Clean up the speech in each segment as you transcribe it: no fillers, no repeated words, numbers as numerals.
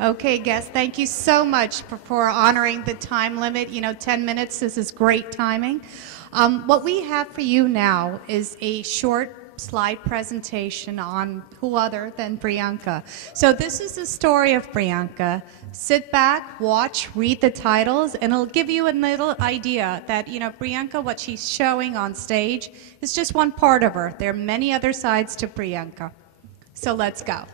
Okay, guests, thank you so much for honoring the time limit. 10 minutes, this is great timing. What we have for you now is a short slide presentation on who other than Priyanka. So this is the story of Priyanka. Sit back, watch, read the titles, and it'll give you a little idea that, Priyanka, what she's showing on stage is just one part of her. There are many other sides to Priyanka. So let's go.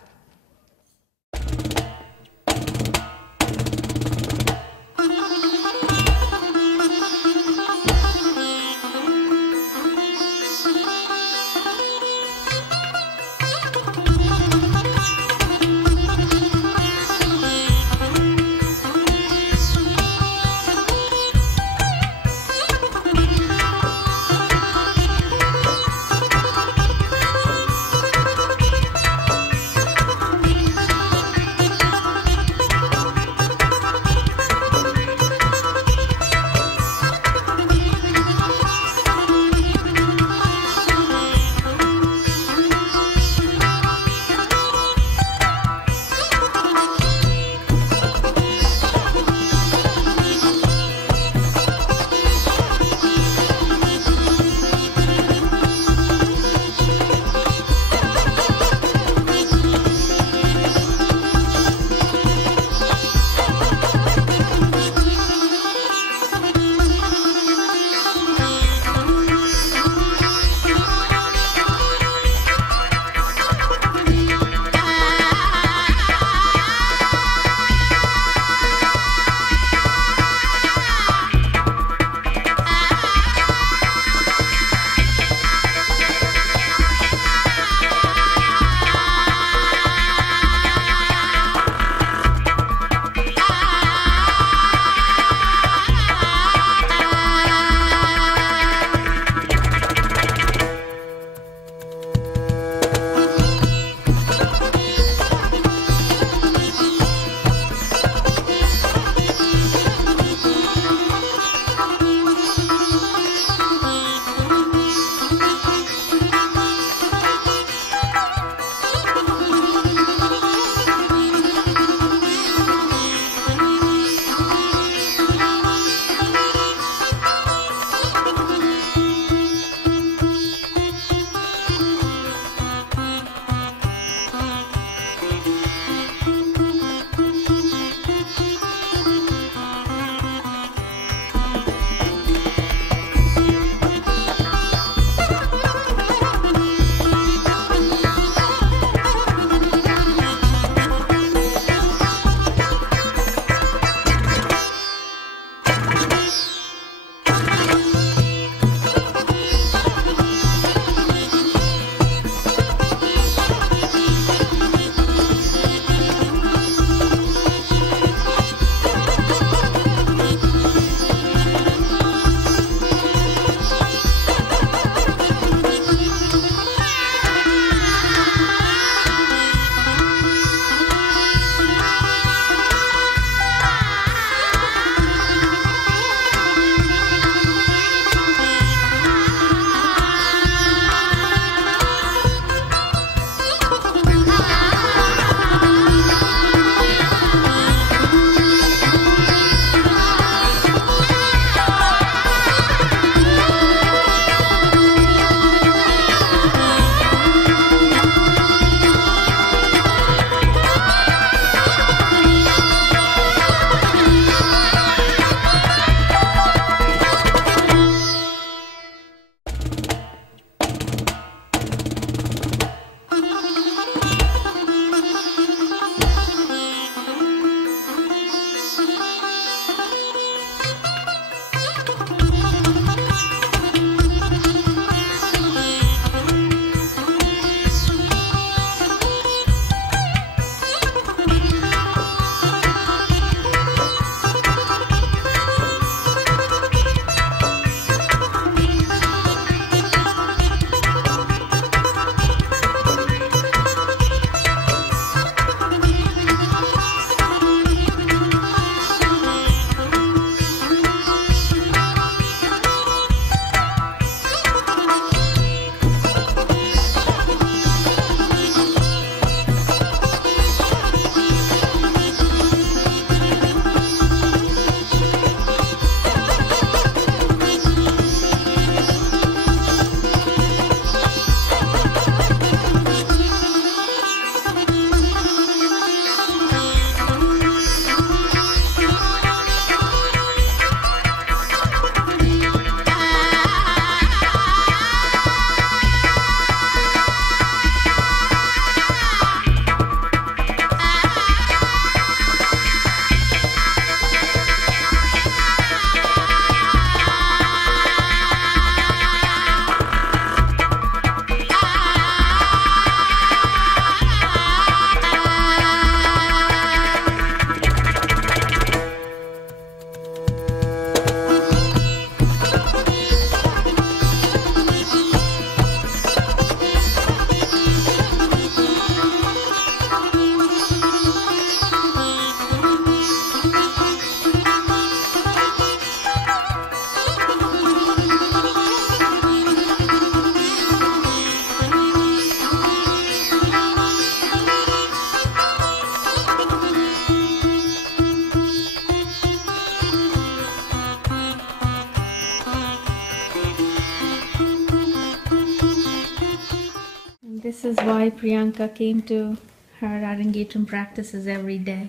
This is why Priyanka came to her Arangetram practices every day.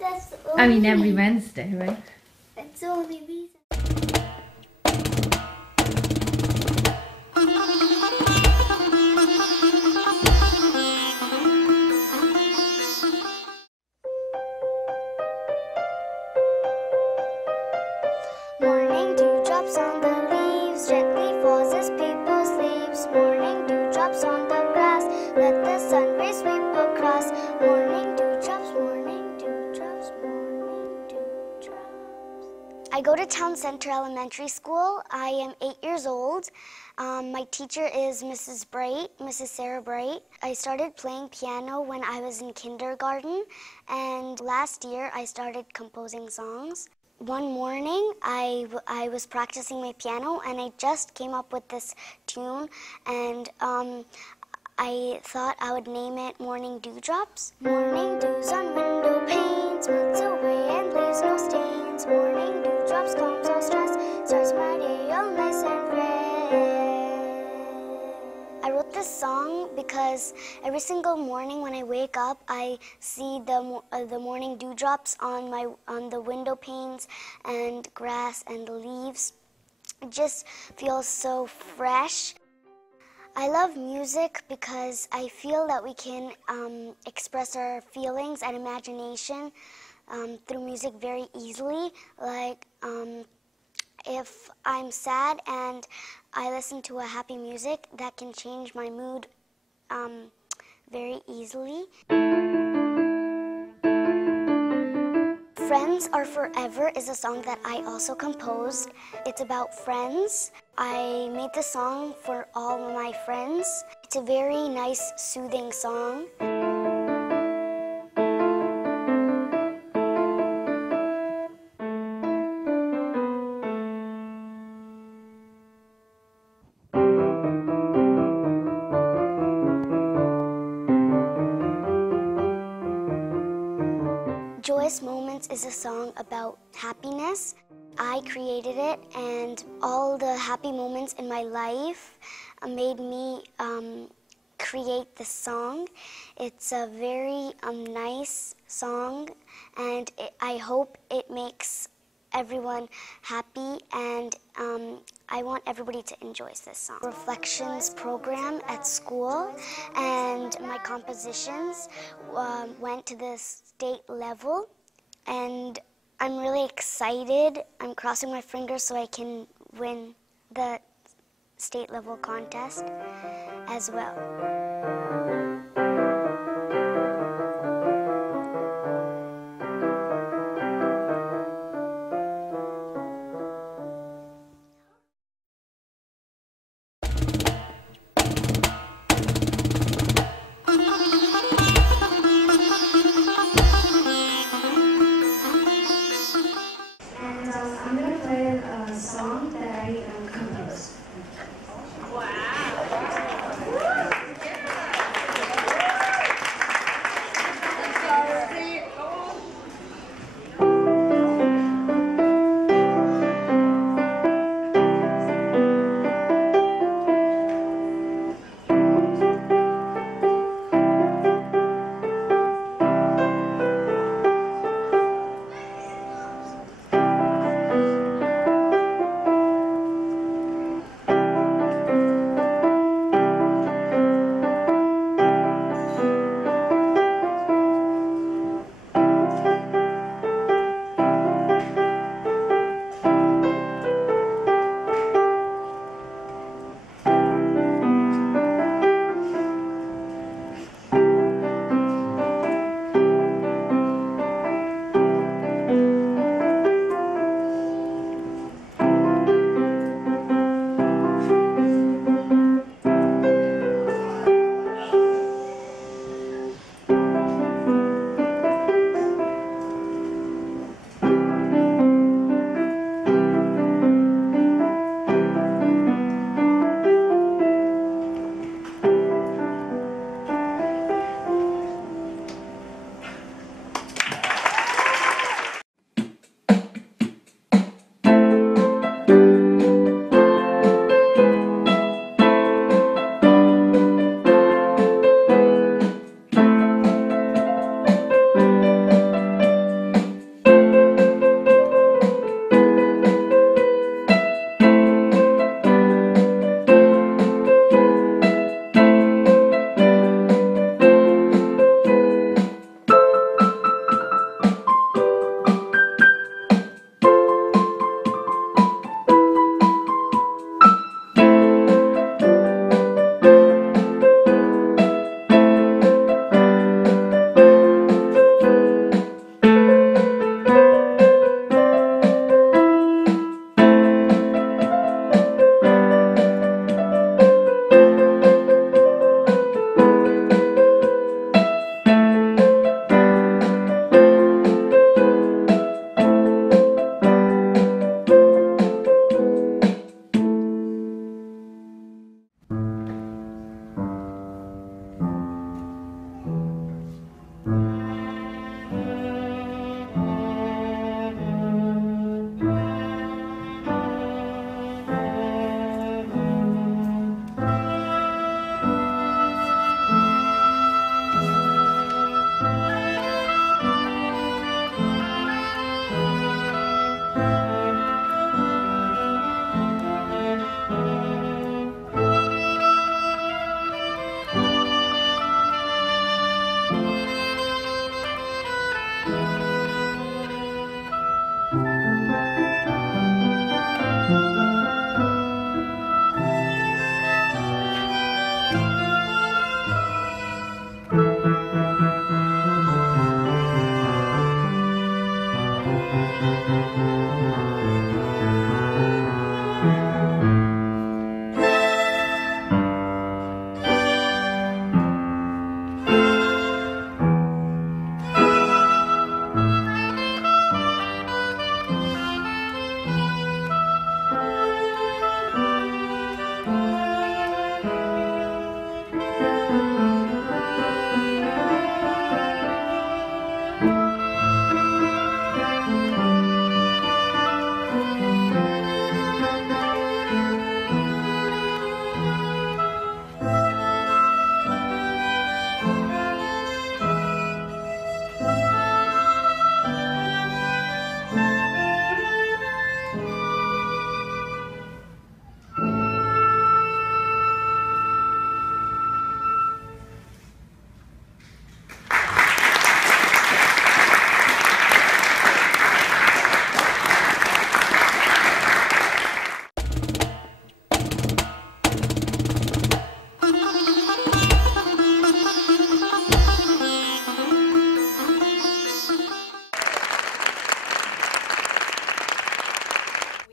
That's the only Every Wednesday, right? That's the only reason. Morning dewdrops on the leaves gently falls as people sleeps. Morning dewdrops on the grass, let the sun rays sweep across. Morning dewdrops, morning dewdrops, morning dewdrops. I go to Town Center Elementary School. I am 8 years old. My teacher is Mrs. Sarah Bright. I started playing piano when I was in kindergarten, and last year I started composing songs. One morning, I was practicing my piano, and I just came up with this tune, and I thought I would name it Morning Dewdrops. Morning dews on window panes, melts away and leaves no stains. Morning dewdrops calms all stress, starts my day all nice and fresh. I wrote this song because every single morning when I wake up, I see the morning dewdrops on the window panes and grass and the leaves. It just feels so fresh. I love music because I feel that we can express our feelings and imagination through music very easily. Like if I'm sad and I listen to a happy music, that can change my mood very easily. Friends Are Forever is a song that I also composed. It's about friends. I made the song for all of my friends. It's a very nice, soothing song. Joyous Moments is a song about happiness. I created it, and all the happy moments in my life made me create this song. It's a very nice song, and I hope it makes everyone happy, and I want everybody to enjoy this song. Reflections program at school, and my compositions went to the state level, and I'm really excited. I'm crossing my fingers so I can win the state level contest as well. I'm going to play a song that I composed. Wow!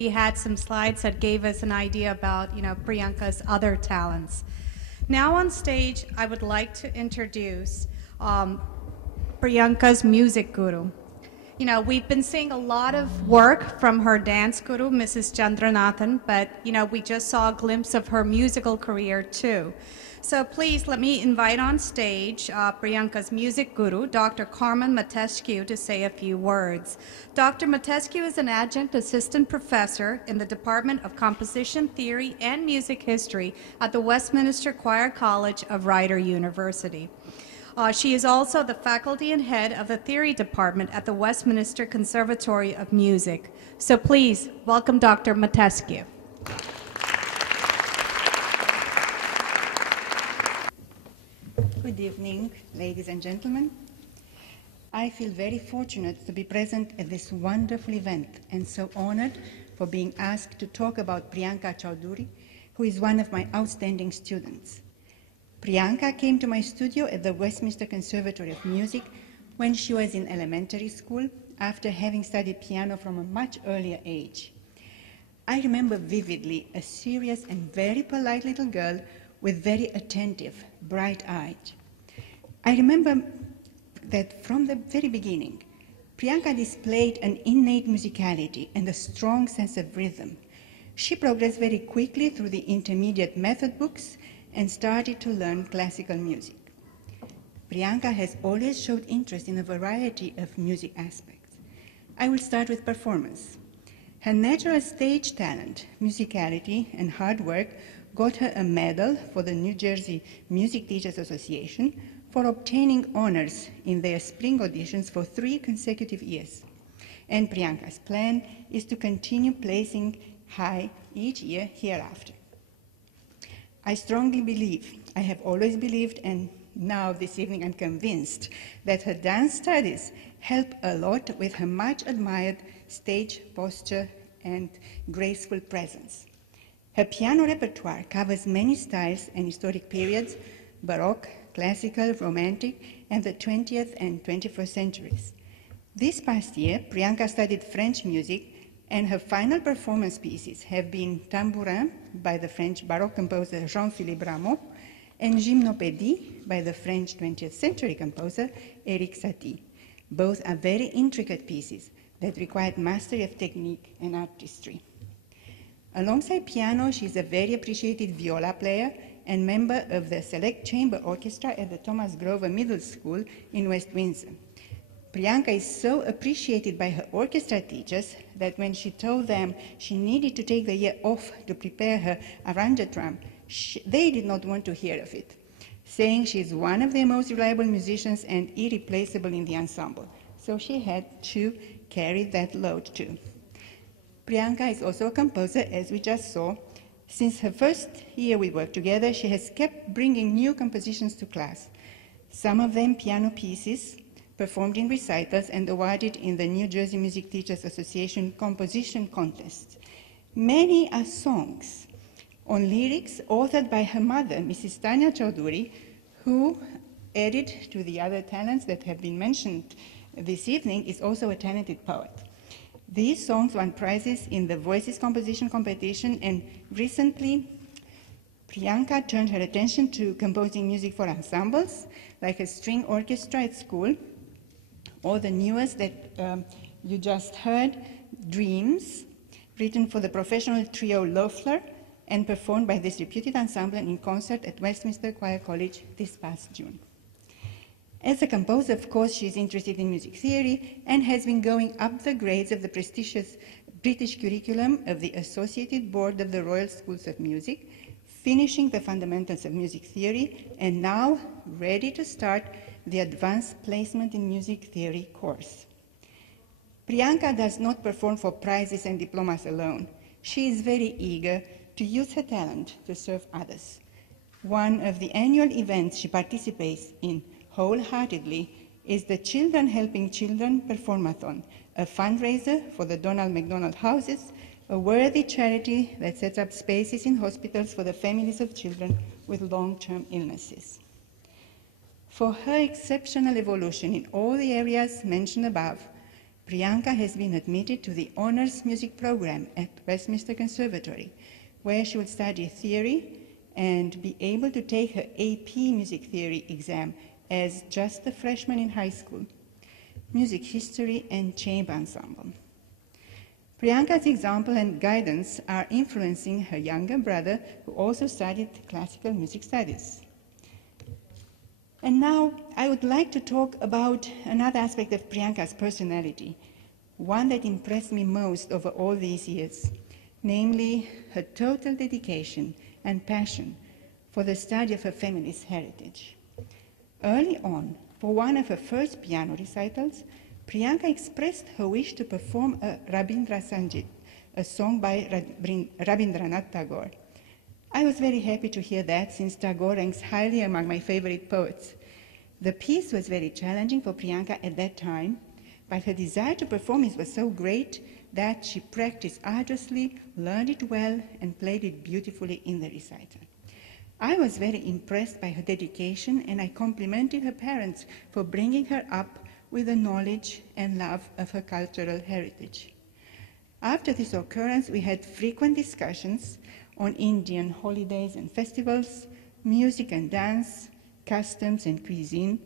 We had some slides that gave us an idea about, Priyanka's other talents. Now on stage, I would like to introduce Priyanka's music guru. We've been seeing a lot of work from her dance guru, Mrs. Chandranathan, but, we just saw a glimpse of her musical career too. So please let me invite on stage Priyanka's music guru, Dr. Carmen Matescu, to say a few words. Dr. Matescu is an adjunct assistant professor in the Department of Composition Theory and Music History at the Westminster Choir College of Rider University. She is also the faculty and head of the theory department at the Westminster Conservatory of Music. So please welcome Dr. Matescu. Good evening, ladies and gentlemen. I feel very fortunate to be present at this wonderful event and so honored for being asked to talk about Priyanka Chowdhury, who is one of my outstanding students. Priyanka came to my studio at the Westminster Conservatory of Music when she was in elementary school after having studied piano from a much earlier age. I remember vividly a serious and very polite little girl with very attentive, bright eyes. I remember that from the very beginning, Priyanka displayed an innate musicality and a strong sense of rhythm. She progressed very quickly through the intermediate method books and started to learn classical music. Priyanka has always showed interest in a variety of music aspects. I will start with performance. Her natural stage talent, musicality, and hard work got her a medal for the New Jersey Music Teachers Association for obtaining honors in their spring auditions for 3 consecutive years. And Priyanka's plan is to continue placing high each year hereafter. I strongly believe, I have always believed, and now this evening I'm convinced, that her dance studies help a lot with her much admired stage posture and graceful presence. Her piano repertoire covers many styles and historic periods, Baroque, classical, romantic, and the 20th and 21st centuries. This past year, Priyanka studied French music, and her final performance pieces have been Tambourin by the French Baroque composer Jean-Philippe Rameau and Gymnopédie by the French 20th century composer Éric Satie. Both are very intricate pieces that required mastery of technique and artistry. Alongside piano, she is a very appreciated viola player and member of the Select Chamber Orchestra at the Thomas Grover Middle School in West Windsor. Priyanka is so appreciated by her orchestra teachers that when she told them she needed to take the year off to prepare her Arangetram, they did not want to hear of it, saying she is one of their most reliable musicians and irreplaceable in the ensemble. So she had to carry that load too. Priyanka is also a composer, as we just saw. Since her first year we worked together, she has kept bringing new compositions to class, some of them piano pieces, performed in recitals and awarded in the New Jersey Music Teachers Association Composition Contest. Many are songs on lyrics authored by her mother, Mrs. Tanya Chowdhury, who, added to the other talents that have been mentioned this evening, is also a talented poet. These songs won prizes in the Voices Composition Competition, and recently Priyanka turned her attention to composing music for ensembles, like a string orchestra at school, or the newest that you just heard, Dreams, written for the professional trio Loeffler and performed by this reputed ensemble in concert at Westminster Choir College this past June. As a composer, of course, she is interested in music theory and has been going up the grades of the prestigious British curriculum of the Associated Board of the Royal Schools of Music, finishing the fundamentals of music theory, and now ready to start the advanced placement in music theory course. Priyanka does not perform for prizes and diplomas alone. She is very eager to use her talent to serve others. One of the annual events she participates in wholeheartedly is the Children Helping Children Performathon, a fundraiser for the Donald McDonald Houses, a worthy charity that sets up spaces in hospitals for the families of children with long-term illnesses. For her exceptional evolution in all the areas mentioned above, Priyanka has been admitted to the Honors Music Program at Westminster Conservatory, where she will study theory and be able to take her AP Music Theory exam as just a freshman in high school, music history and chamber ensemble. Priyanka's example and guidance are influencing her younger brother, who also studied classical music studies. And now I would like to talk about another aspect of Priyanka's personality, one that impressed me most over all these years, namely her total dedication and passion for the study of her family's heritage. Early on, for one of her first piano recitals, Priyanka expressed her wish to perform a Rabindra Sangeet, a song by Rabindranath Tagore. I was very happy to hear that, since Tagore ranks highly among my favorite poets. The piece was very challenging for Priyanka at that time, but her desire to perform it was so great that she practiced arduously, learned it well, and played it beautifully in the recital. I was very impressed by her dedication, and I complimented her parents for bringing her up with the knowledge and love of her cultural heritage. After this occurrence, we had frequent discussions on Indian holidays and festivals, music and dance, customs and cuisine,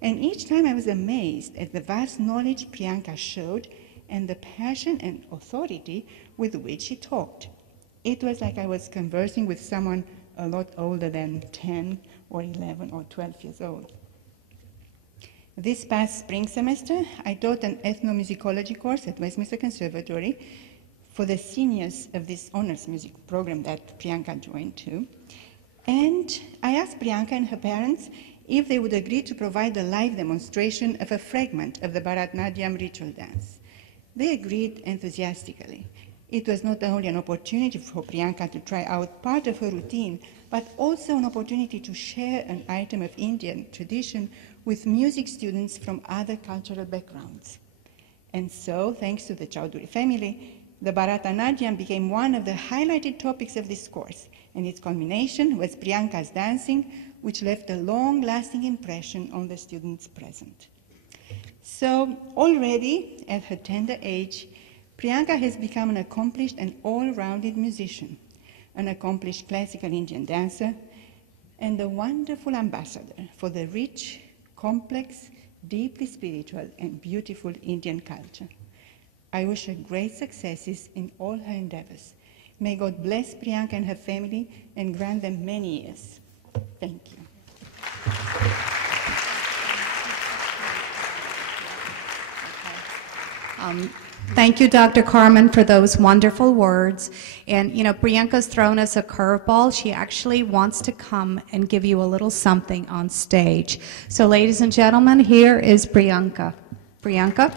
and each time I was amazed at the vast knowledge Priyanka showed and the passion and authority with which she talked. It was like I was conversing with someone a lot older than 10 or 11 or 12 years old. This past spring semester, I taught an ethnomusicology course at Westminster Conservatory for the seniors of this honors music program that Priyanka joined too. And I asked Priyanka and her parents if they would agree to provide a live demonstration of a fragment of the Bharatanatyam ritual dance. They agreed enthusiastically. It was not only an opportunity for Priyanka to try out part of her routine, but also an opportunity to share an item of Indian tradition with music students from other cultural backgrounds. And so, thanks to the Chowdhury family, the Bharatanatyam became one of the highlighted topics of this course, and its culmination was Priyanka's dancing, which left a long-lasting impression on the students present. So, already at her tender age, Priyanka has become an accomplished and all-rounded musician, an accomplished classical Indian dancer, and a wonderful ambassador for the rich, complex, deeply spiritual, and beautiful Indian culture. I wish her great successes in all her endeavors. May God bless Priyanka and her family and grant them many years. Thank you. Thank you, Dr. Carmen, for those wonderful words. And, you know, Priyanka's thrown us a curveball. She actually wants to come and give you a little something on stage. So, ladies and gentlemen, here is Priyanka. Priyanka?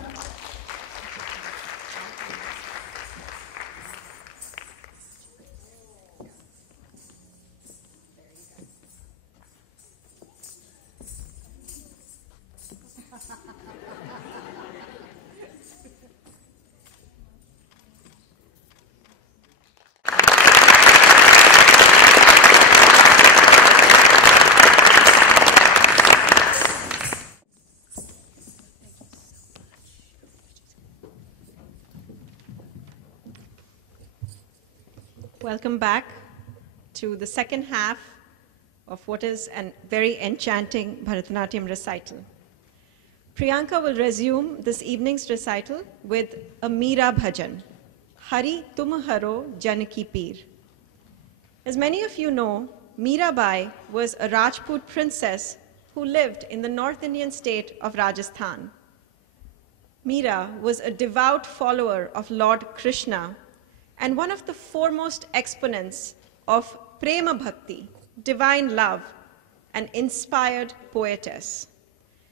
Welcome back to the second half of what is a very enchanting Bharatanatyam recital. Priyanka will resume this evening's recital with a Meera bhajan, Hari Tum Haro Janaki Peer. As many of you know, Meerabai was a Rajput princess who lived in the North Indian state of Rajasthan. Meera was a devout follower of Lord Krishna and one of the foremost exponents of Prema Bhakti, divine love, an inspired poetess.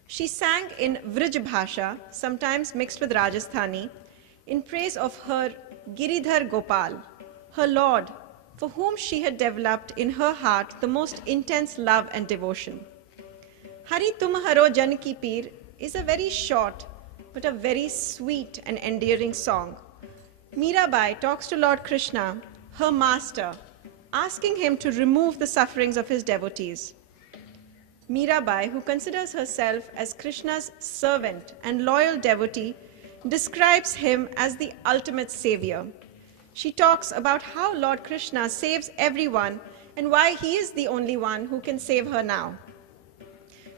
She sang in Vrij Bhasha, sometimes mixed with Rajasthani, in praise of her Giridhar Gopal, her lord, for whom she had developed in her heart the most intense love and devotion. Hari Tum Haro Janaki Peer is a very short but a very sweet and endearing song. Meerabai talks to Lord Krishna, her master, asking him to remove the sufferings of his devotees. Meerabai, who considers herself as Krishna's servant and loyal devotee, describes him as the ultimate savior. She talks about how Lord Krishna saves everyone and why he is the only one who can save her now.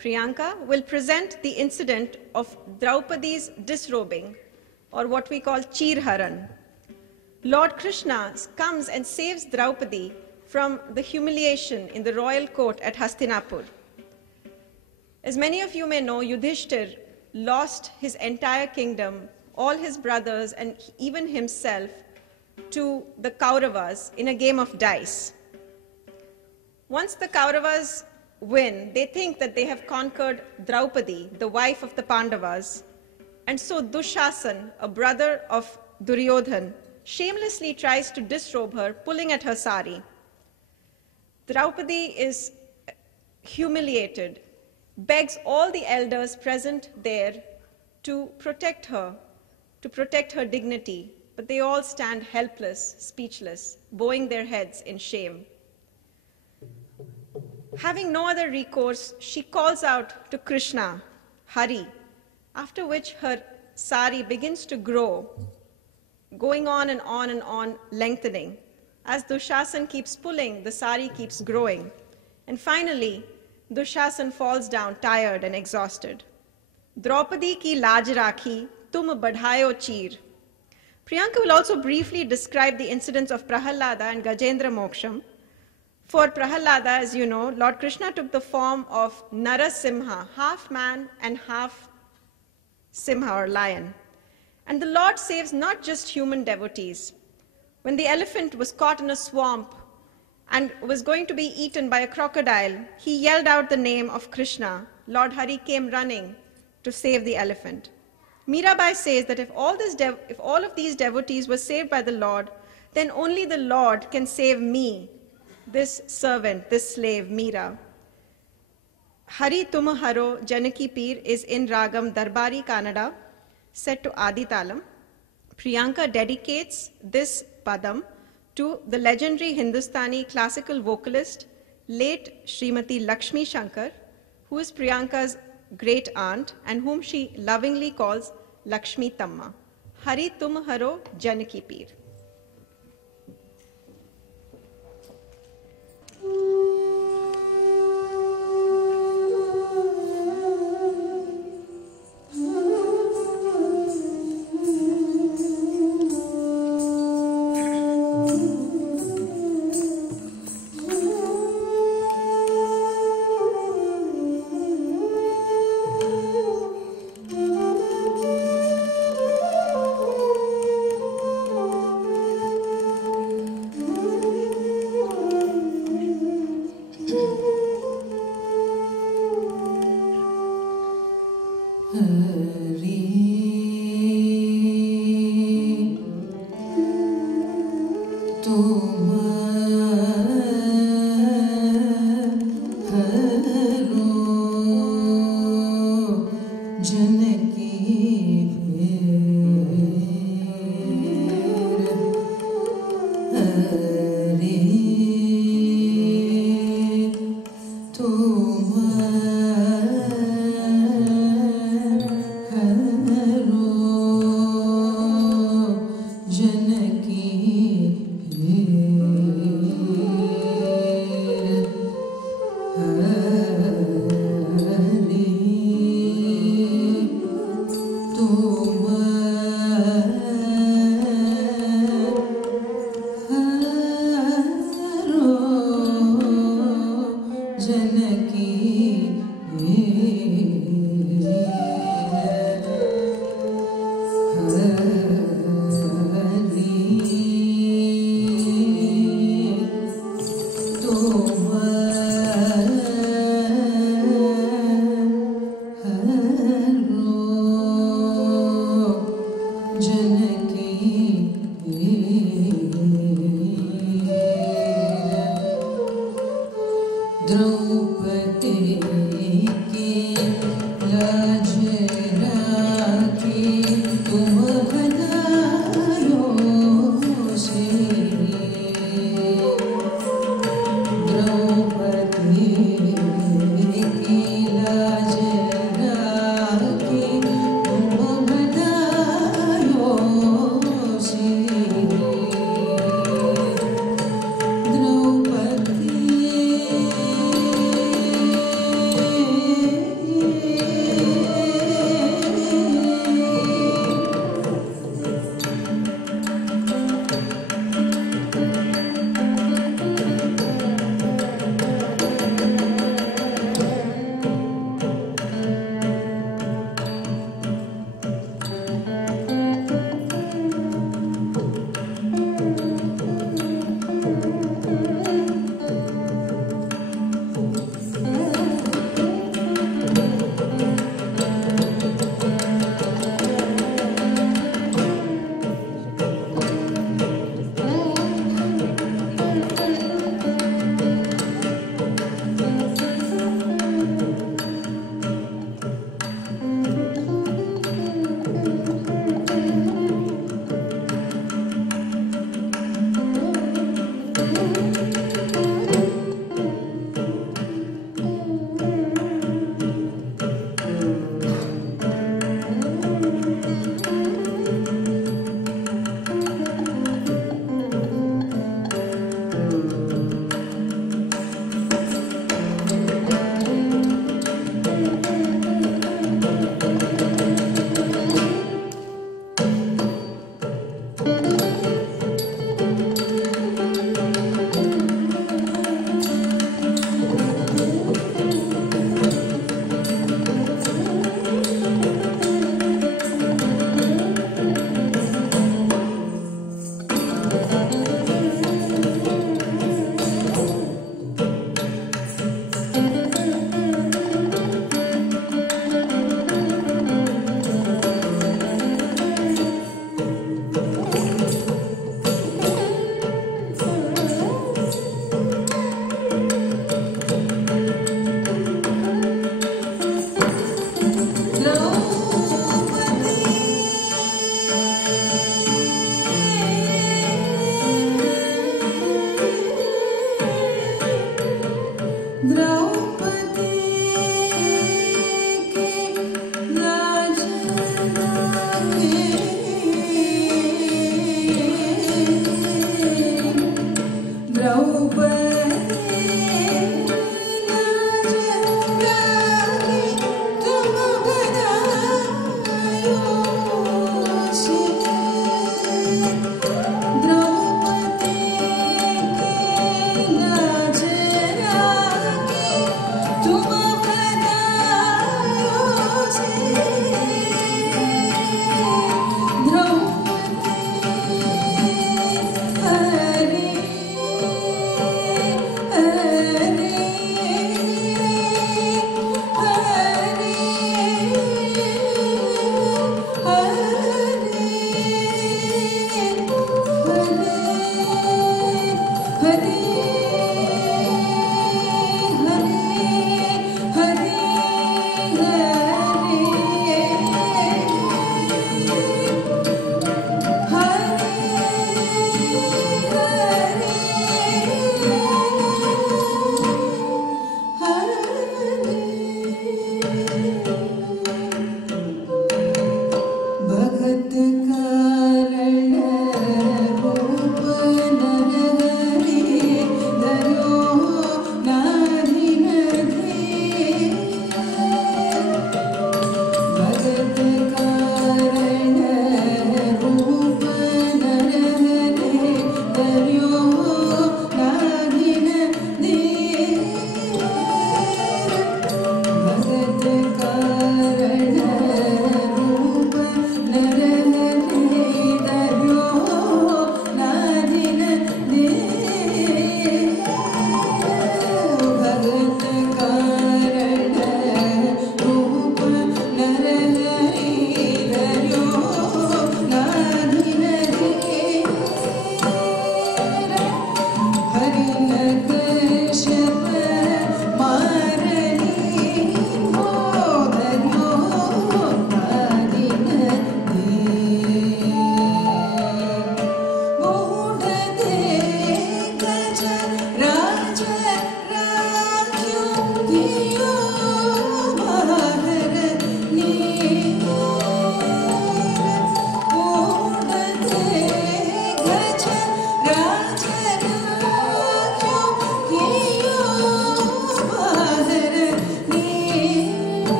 Priyanka will present the incident of Draupadi's disrobing, or what we call Chirharan. Lord Krishna comes and saves Draupadi from the humiliation in the royal court at Hastinapur. As many of you may know, Yudhishthir lost his entire kingdom, all his brothers, and even himself to the Kauravas in a game of dice. Once the Kauravas win, they think that they have conquered Draupadi, the wife of the Pandavas, and so Dushasan, a brother of Duryodhan, shamelessly tries to disrobe her, pulling at her sari. Draupadi is humiliated, begs all the elders present there to protect her dignity, but they all stand helpless, speechless, bowing their heads in shame. Having no other recourse, she calls out to Krishna, Hari, after which her sari begins to grow, going on and on and on, lengthening. As Dushasan keeps pulling, the sari keeps growing. And finally, Dushasan falls down, tired and exhausted. Draupadi ki laaj rakhi, tum badhayo cheer. Priyanka will also briefly describe the incidents of Prahalada and Gajendra Moksham. For Prahalada, as you know, Lord Krishna took the form of Narasimha, half man and half Simha or lion. And the Lord saves not just human devotees. When the elephant was caught in a swamp and was going to be eaten by a crocodile, he yelled out the name of Krishna. Lord Hari came running to save the elephant. Mirabai says that if all of these devotees were saved by the Lord, then only the Lord can save me, this servant, this slave, Meera. Hari Tum Haro Janaki Peer is in Ragam Darbari Kannada, set to Adi Talam. Priyanka dedicates this padam to the legendary Hindustani classical vocalist, late Srimati Lakshmi Shankar, who is Priyanka's great aunt and whom she lovingly calls Lakshmi Tamma. Hari Tum Haro Janaki Peer.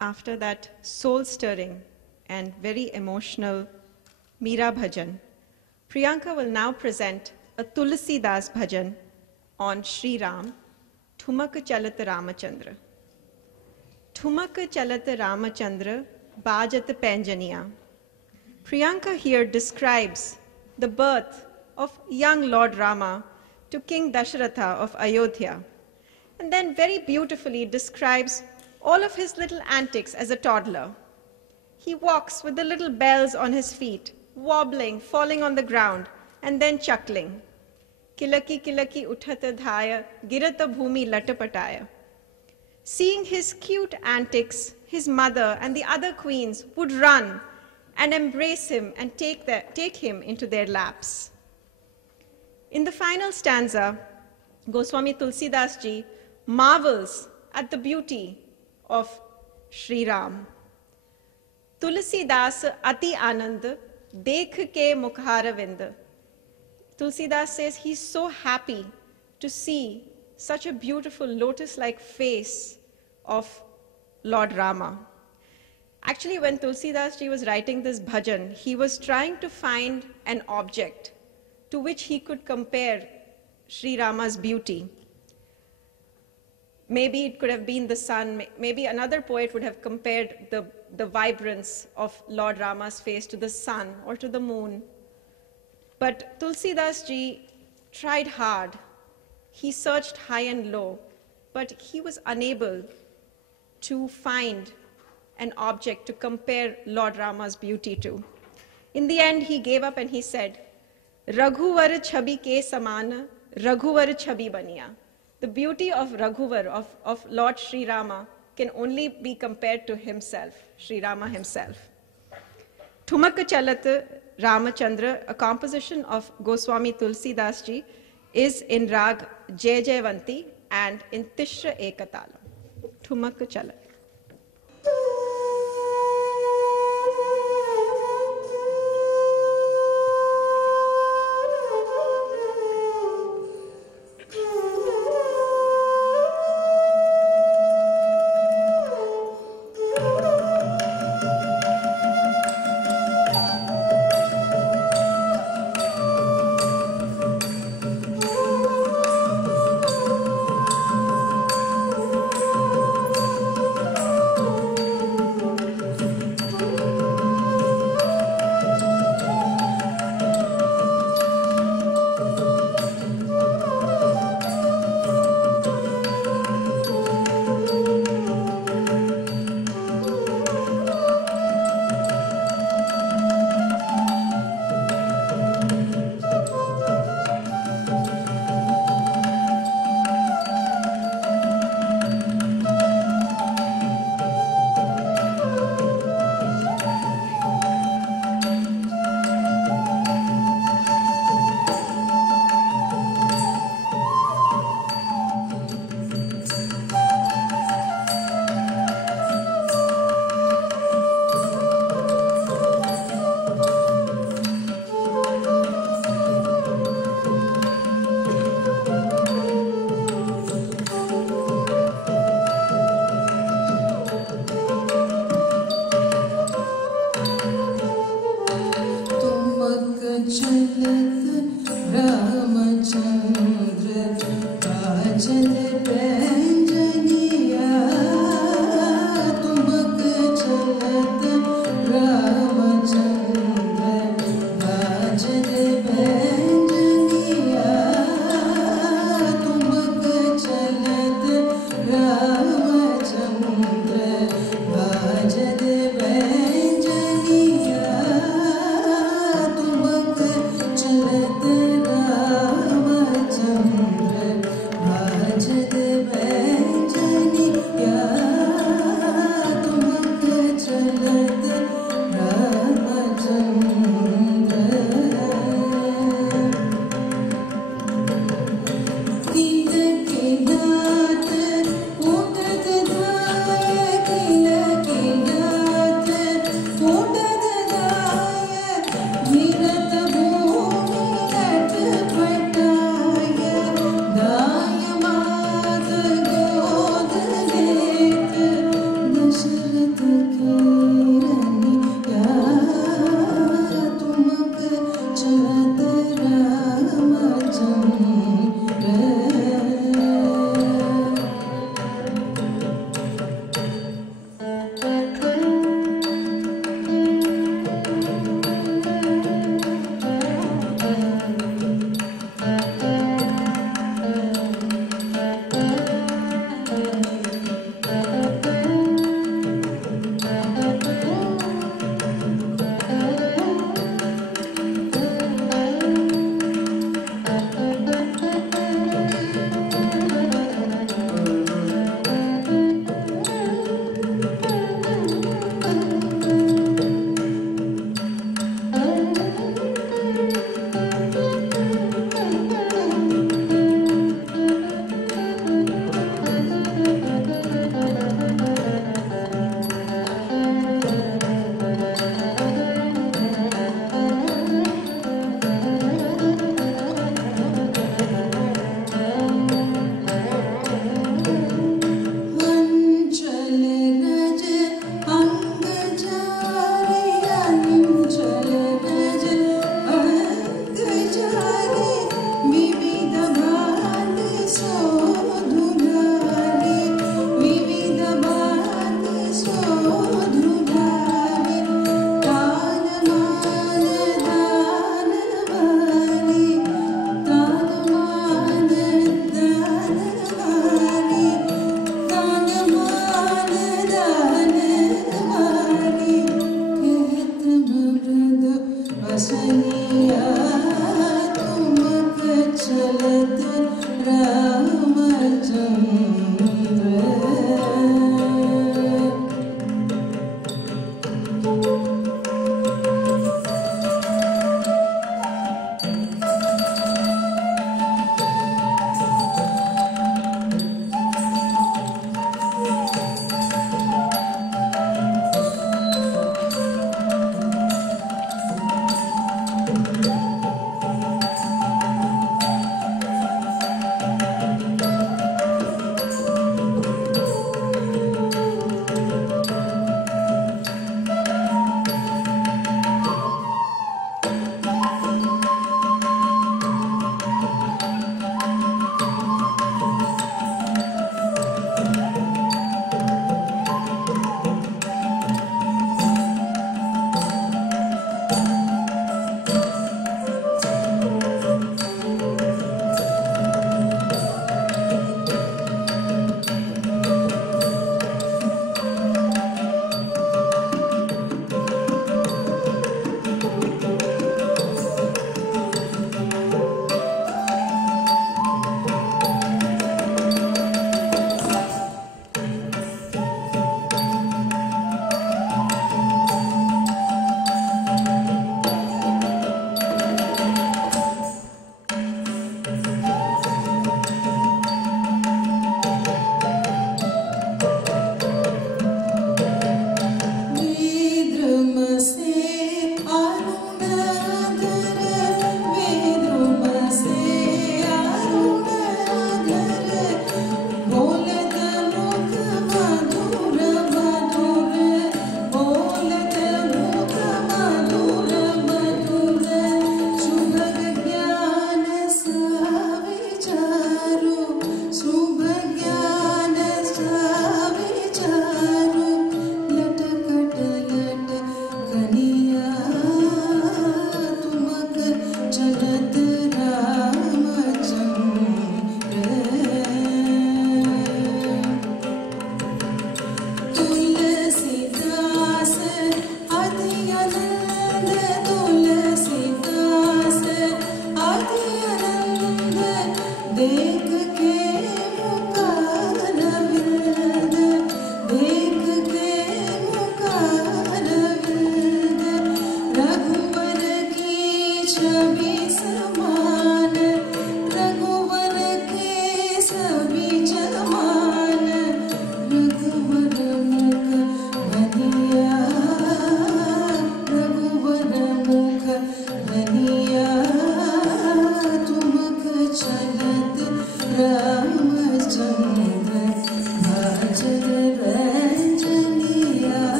After that soul-stirring and very emotional Meera Bhajan, Priyanka will now present a Tulsi Das Bhajan on Sri Ram, Thumak Chalat Ramachandra. Thumak Chalat Ramachandra, Bajat Panjaniya. Priyanka here describes the birth of young Lord Rama to King Dashratha of Ayodhya, and then very beautifully describes all of his little antics as a toddler. He walks with the little bells on his feet, wobbling, falling on the ground, and then chuckling. Kilaki kilaki uthata dhaya, girata bhumi latapataya. Seeing his cute antics, his mother and the other queens would run and embrace him and take him into their laps. In the final stanza, Goswami Tulsidas ji marvels at the beauty of Sri Ram. Tulsidas ati anand dekh ke mukhara vind. Tulsidas says he's so happy to see such a beautiful lotus-like face of Lord Rama. Actually, when Tulsidas ji was writing this bhajan, he was trying to find an object to which he could compare Sri Rama's beauty. Maybe it could have been the sun, maybe another poet would have compared the vibrance of Lord Rama's face to the sun or to the moon. But Tulsidas ji tried hard. He searched high and low, but he was unable to find an object to compare Lord Rama's beauty to. In the end, he gave up and he said, Raghuvar chhabi ke samana, Raghuvar chhabi baniya. The beauty of Raghuvar, of Lord Sri Rama, can only be compared to himself, Sri Rama himself. Thumak Chalat Ramachandra, a composition of Goswami Tulsidas ji, is in Rag Jai Jaivanti and in Tishra Ekatala. Thumak Chalat.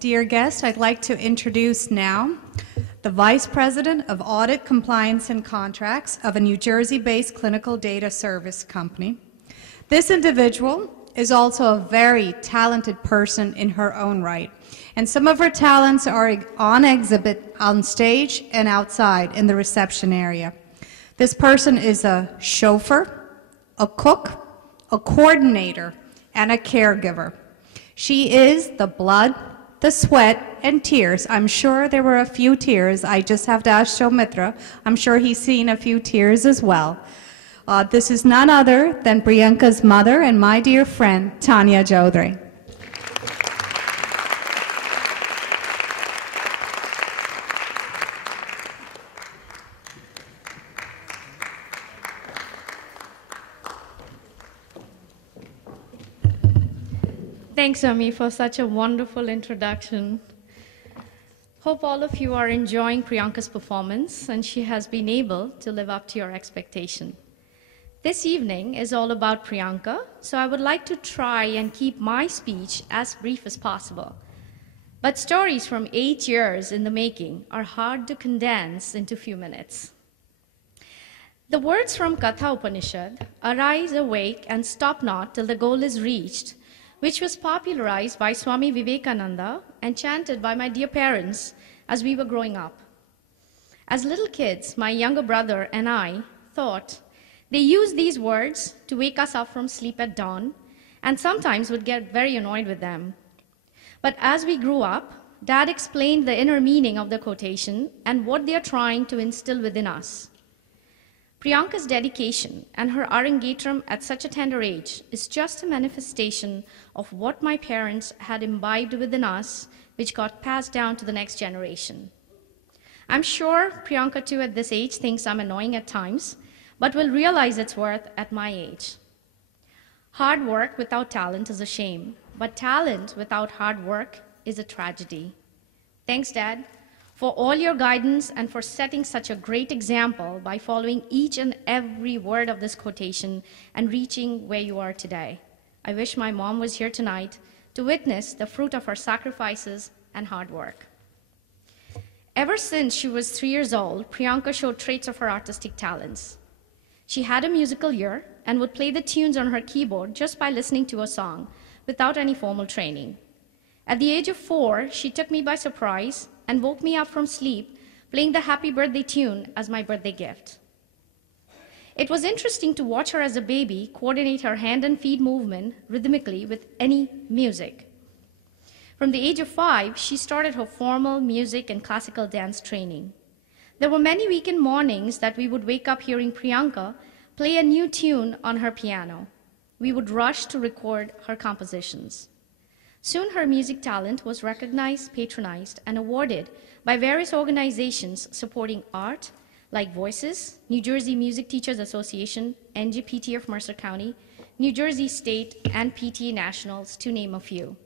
Dear guests, I'd like to introduce now the Vice President of Audit, Compliance, and Contracts of a New Jersey-based clinical data service company. This individual is also a very talented person in her own right, and some of her talents are on exhibit on stage and outside in the reception area. This person is a chauffeur, a cook, a coordinator, and a caregiver. She is the blood, the sweat, and tears. I'm sure there were a few tears. I just have to ask Shomitra. I'm sure he's seen a few tears as well. This is none other than Priyanka's mother and my dear friend, Tanya Chowdhury. Thanks, Ami, for such a wonderful introduction. Hope all of you are enjoying Priyanka's performance and she has been able to live up to your expectation. This evening is all about Priyanka, so I would like to try and keep my speech as brief as possible. But stories from 8 years in the making are hard to condense into a few minutes. The words from Katha Upanishad, arise, awake, and stop not till the goal is reached, which was popularized by Swami Vivekananda and chanted by my dear parents as we were growing up. As little kids, my younger brother and I thought they used these words to wake us up from sleep at dawn, and sometimes would get very annoyed with them. But as we grew up, Dad explained the inner meaning of the quotation and what they are trying to instill within us. Priyanka's dedication and her Arangetram at such a tender age is just a manifestation of what my parents had imbibed within us, which got passed down to the next generation. I'm sure Priyanka too at this age thinks I'm annoying at times, but will realize its worth at my age. Hard work without talent is a shame, but talent without hard work is a tragedy. Thanks, Dad, for all your guidance and for setting such a great example by following each and every word of this quotation and reaching where you are today. I wish my mom was here tonight to witness the fruit of her sacrifices and hard work. Ever since she was 3 years old, Priyanka showed traits of her artistic talents. She had a musical ear and would play the tunes on her keyboard just by listening to a song without any formal training. At the age of 4, she took me by surprise and woke me up from sleep playing the Happy Birthday tune as my birthday gift. It was interesting to watch her as a baby coordinate her hand and feet movement rhythmically with any music. From the age of 5, she started her formal music and classical dance training. There were many weekend mornings that we would wake up hearing Priyanka play a new tune on her piano. We would rush to record her compositions. Soon her music talent was recognized, patronized, and awarded by various organizations supporting art, like Voices, New Jersey Music Teachers Association, NJPT of Mercer County, New Jersey State, and PTA Nationals, to name a few.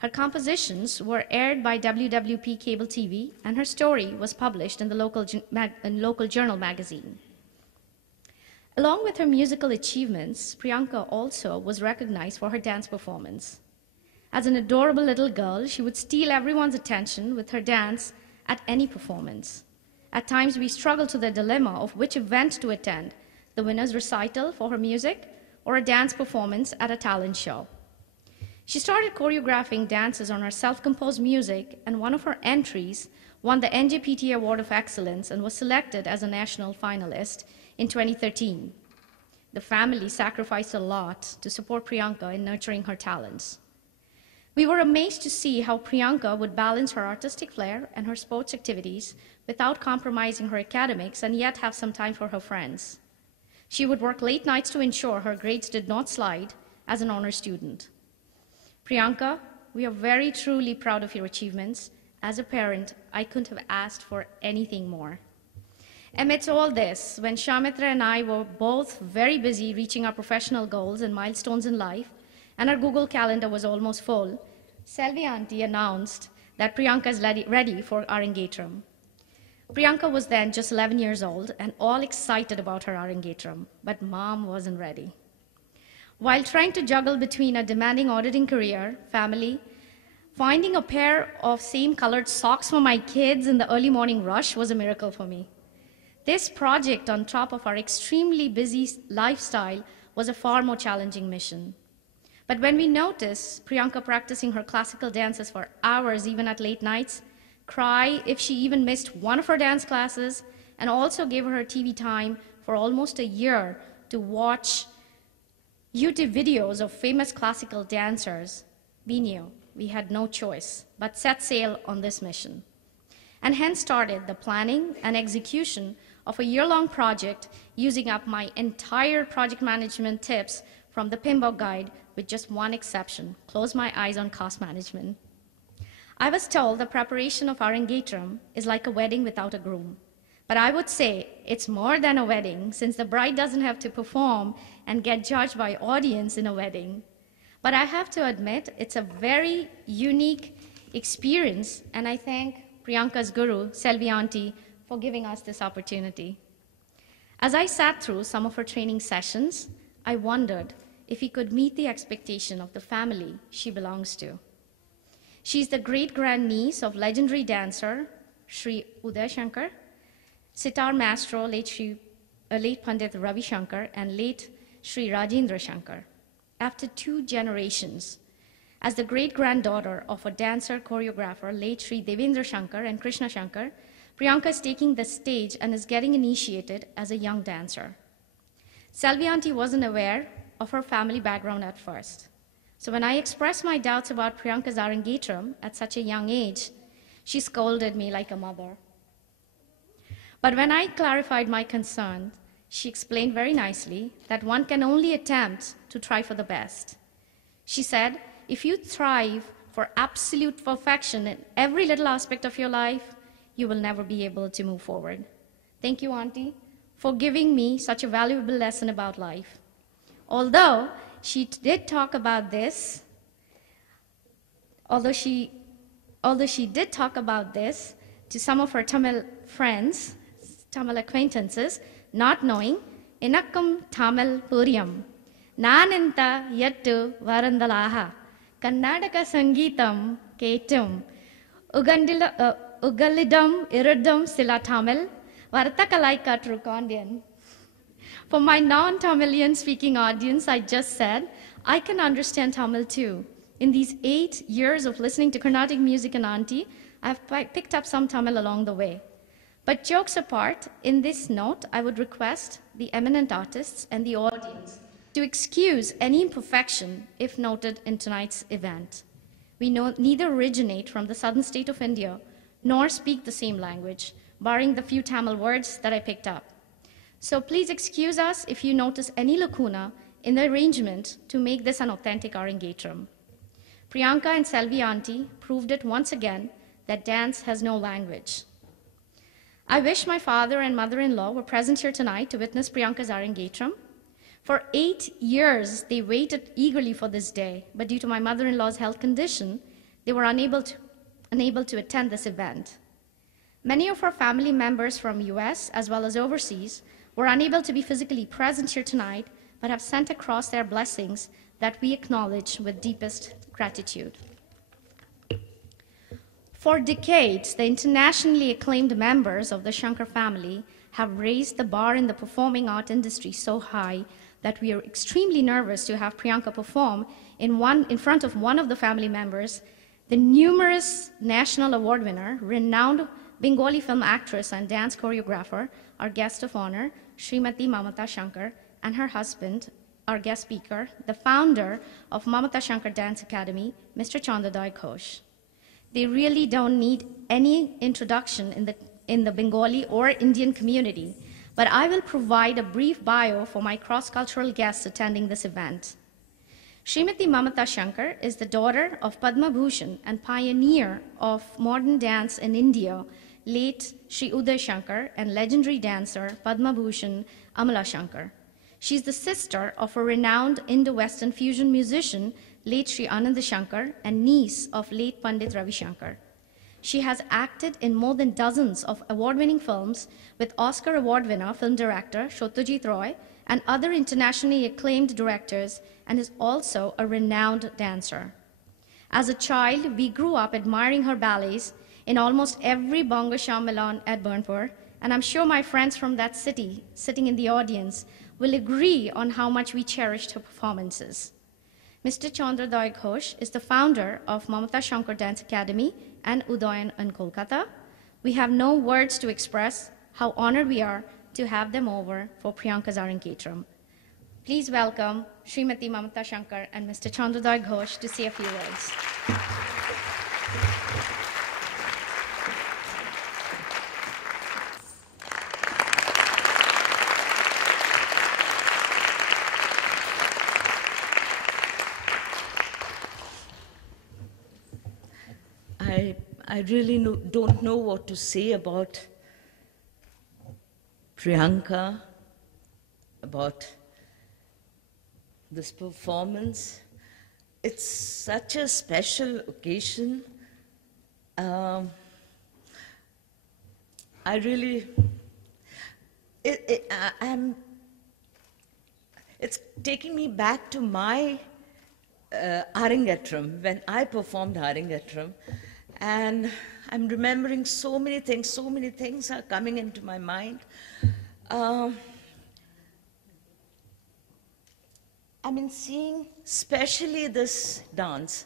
Her compositions were aired by WWP Cable TV, and her story was published in the local journal magazine. Along with her musical achievements, Priyanka also was recognized for her dance performance. As an adorable little girl, she would steal everyone's attention with her dance at any performance. At times, we struggled to the dilemma of which event to attend, the winner's recital for her music or a dance performance at a talent show. She started choreographing dances on her self-composed music, and one of her entries won the NJPT Award of Excellence and was selected as a national finalist in 2013. The family sacrificed a lot to support Priyanka in nurturing her talents. We were amazed to see how Priyanka would balance her artistic flair and her sports activities without compromising her academics and yet have some time for her friends. She would work late nights to ensure her grades did not slide as an honor student. Priyanka, we are very truly proud of your achievements. As a parent, I couldn't have asked for anything more. Amidst all this, when Shamitra and I were both very busy reaching our professional goals and milestones in life, and our Google Calendar was almost full, Selvi Auntie announced that Priyanka is ready for Arangetram. Priyanka was then just 11 years old and all excited about her Arangetram, but Mom wasn't ready. While trying to juggle between a demanding auditing career, family, finding a pair of same-colored socks for my kids in the early morning rush was a miracle for me. This project, on top of our extremely busy lifestyle, was a far more challenging mission. But when we noticed Priyanka practicing her classical dances for hours, even at late nights, cry if she even missed one of her dance classes, and also gave her TV time for almost a year to watch YouTube videos of famous classical dancers, we knew we had no choice but set sail on this mission. And hence started the planning and execution of a year-long project using up my entire project management tips from the PMBOK guide, with just one exception: close my eyes on cost management. I was told the preparation of Arangetram is like a wedding without a groom. But I would say it's more than a wedding, since the bride doesn't have to perform and get judged by audience in a wedding. But I have to admit, it's a very unique experience, and I thank Priyanka's guru, Selvi Auntie, for giving us this opportunity. As I sat through some of her training sessions, I wondered if he could meet the expectation of the family she belongs to. She's the great-grandniece of legendary dancer Sri Uday Shankar, sitar maestro late Pandit Ravi Shankar, and late Sri Rajendra Shankar. After 2 generations, as the great-granddaughter of a dancer choreographer, late Sri Devendra Shankar and Krishna Shankar, Priyanka is taking the stage and is getting initiated as a young dancer. Selvi Auntie wasn't aware of her family background at first. So when I expressed my doubts about Priyanka's Arangetram at such a young age, she scolded me like a mother. But when I clarified my concern, she explained very nicely that one can only attempt to try for the best. She said, if you strive for absolute perfection in every little aspect of your life, you will never be able to move forward. Thank you, Auntie, for giving me such a valuable lesson about life. Although she did talk about this to some of her Tamil friends, Tamil acquaintances, not knowing, Inakkam Tamil Puriyam, Nananta Yattu Varandalaha, Karnataka Sangeetam Ketum, Ugalidam Iridam Sila Tamil, Vartakalai Katrukondian. For my non-Tamilian speaking audience, I just said, I can understand Tamil too. In these 8 years of listening to Carnatic music and Auntie, I've picked up some Tamil along the way. But jokes apart, in this note, I would request the eminent artists and the audience to excuse any imperfection if noted in tonight's event. We neither originate from the southern state of India nor speak the same language, barring the few Tamil words that I picked up. So please excuse us if you notice any lacuna in the arrangement to make this an authentic Arangetram. Priyanka and Selvi Auntie proved it once again that dance has no language. I wish my father and mother-in-law were present here tonight to witness Priyanka's Arangetram. For 8 years, they waited eagerly for this day, but due to my mother-in-law's health condition, they were unable to attend this event. Many of our family members from US as well as overseas were unable to be physically present here tonight, but have sent across their blessings that we acknowledge with deepest gratitude. For decades, the internationally acclaimed members of the Shankar family have raised the bar in the performing art industry so high that we are extremely nervous to have Priyanka perform in front of one of the family members, the numerous national award winner, renowned Bengali film actress and dance choreographer, our guest of honor, Srimati Mamata Shankar, and her husband, our guest speaker, the founder of Mamata Shankar Dance Academy, Mr. Chandradai Ghosh. They really don't need any introduction in the Bengali or Indian community, but I will provide a brief bio for my cross-cultural guests attending this event. Srimati Mamata Shankar is the daughter of Padma Bhushan and pioneer of modern dance in India, late Sri Uday Shankar, and legendary dancer Padma Bhushan Amala Shankar. She's the sister of a renowned Indo-Western fusion musician, late Sri Ananda Shankar, and niece of late Pandit Ravi Shankar. She has acted in more than dozens of award-winning films with Oscar Award winner film director Satyajit Roy and other internationally acclaimed directors, and is also a renowned dancer. As a child, we grew up admiring her ballets in almost every Bongo Shambhalan at Burnpur, and I'm sure my friends from that city sitting in the audience will agree on how much we cherished her performances. Mr. Chandradai Ghosh is the founder of Mamata Shankar Dance Academy and Udayan in Kolkata. We have no words to express how honored we are to have them over for Priyanka's Arangetram. Please welcome Srimati Mamata Shankar and Mr. Chandradai Ghosh to say a few words. I really don't know what to say about Priyanka, about this performance. It's such a special occasion. It's taking me back to my Arangetram, when I performed Arangetram, and I'm remembering so many things are coming into my mind. I mean, seeing especially this dance,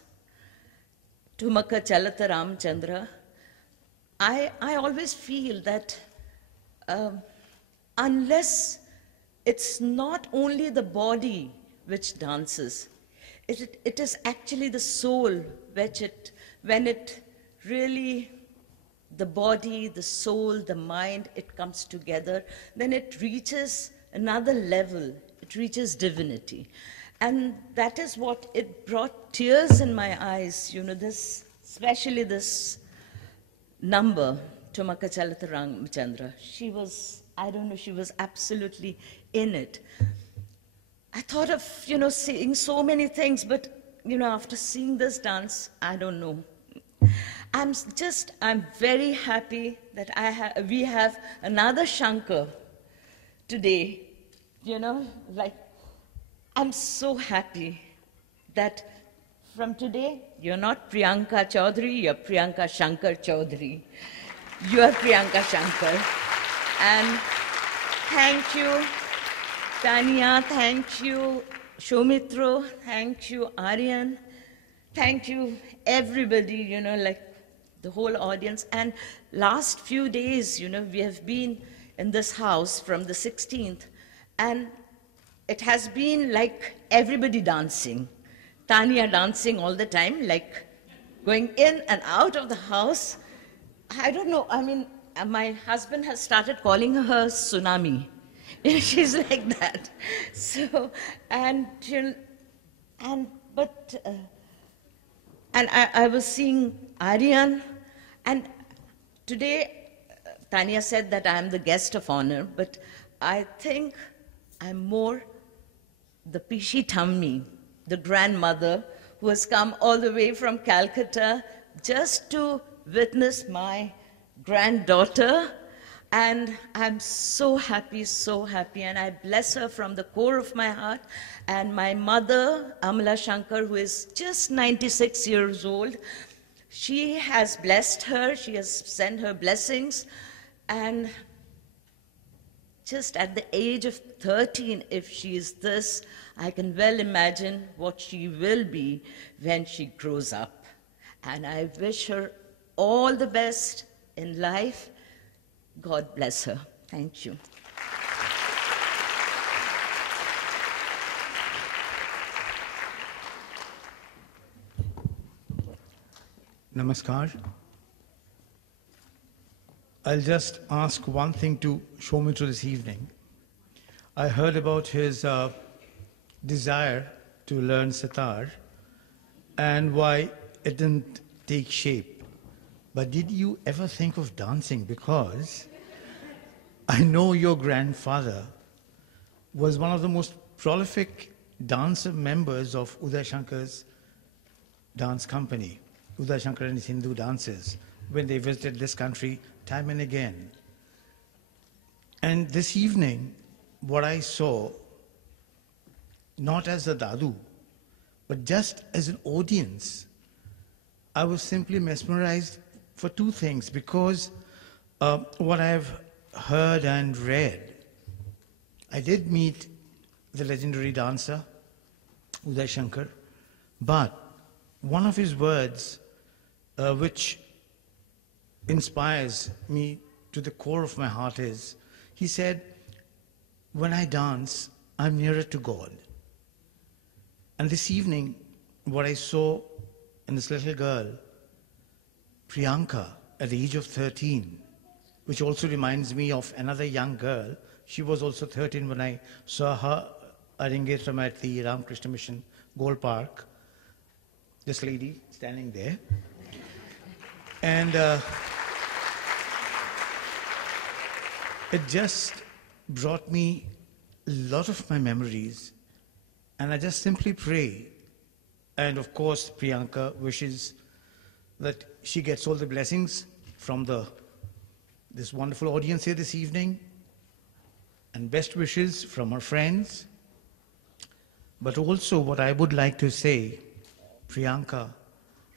Tumaka Chalata Ramchandra, I always feel that unless it's not only the body which dances, it is actually the soul when it really, the body, the soul, the mind, it comes together, then it reaches another level, it reaches divinity. And that is what it brought tears in my eyes, you know, especially this number, Tumaka Chalata Ramchandra. She was, I don't know, she was absolutely in it. I thought of, you know, seeing so many things, but, you know, after seeing this dance, I don't know. I'm very happy that we have another Shankar today, you know, like, I'm so happy that from today, you're not Priyanka Chowdhury, you're Priyanka Shankar Chowdhury. You are Priyanka Shankar. And thank you, Tanya, thank you, Shomitra, thank you, Aryan, thank you, everybody, you know, like the whole audience. And last few days, you know, we have been in this house from the 16th, and it has been like everybody dancing. Tanya dancing all the time, like going in and out of the house. I don't know, I mean, my husband has started calling her Tsunami. She's like that. So, and I was seeing Aryan, and today Tanya said that I am the guest of honor, but I think I'm more the Pishi Thammi, the grandmother who has come all the way from Calcutta just to witness my granddaughter. And I'm so happy, and I bless her from the core of my heart. And my mother, Amala Shankar, who is just 96 years old, she has blessed her, she has sent her blessings, and just at the age of 13, if she is this, I can well imagine what she will be when she grows up. And I wish her all the best in life. God bless her. Thank you. Namaskar. I'll just ask one thing to show me through this evening. I heard about his desire to learn sitar and why it didn't take shape. But did you ever think of dancing? Because I know your grandfather was one of the most prolific dancer members of Uday Shankar's dance company, Uday Shankar and his Hindu dancers, when they visited this country time and again. And this evening, what I saw, not as a dadu, but just as an audience, I was simply mesmerized for two things, because what I've heard and read, I did meet the legendary dancer, Uday Shankar, but one of his words, which inspires me to the core of my heart is, he said, when I dance, I'm nearer to God. And this evening, what I saw in this little girl, Priyanka, at the age of 13, which also reminds me of another young girl. She was also 13 when I saw her Arangetram at the Ramakrishna Mission Gold Park. This lady standing there. And it just brought me a lot of my memories. And I just simply pray. And of course, Priyanka wishes that she gets all the blessings from this wonderful audience here this evening, and best wishes from her friends. But also what I would like to say, Priyanka,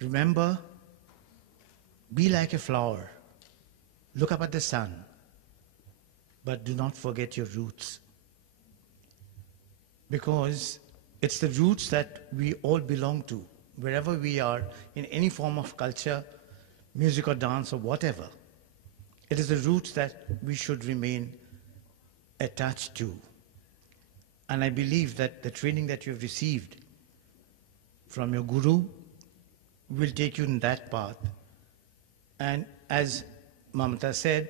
remember, be like a flower. Look up at the sun, but do not forget your roots. Because it's the roots that we all belong to, wherever we are, in any form of culture, music or dance or whatever. It is the roots that we should remain attached to. And I believe that the training that you have received from your guru will take you in that path. And as Mamata said,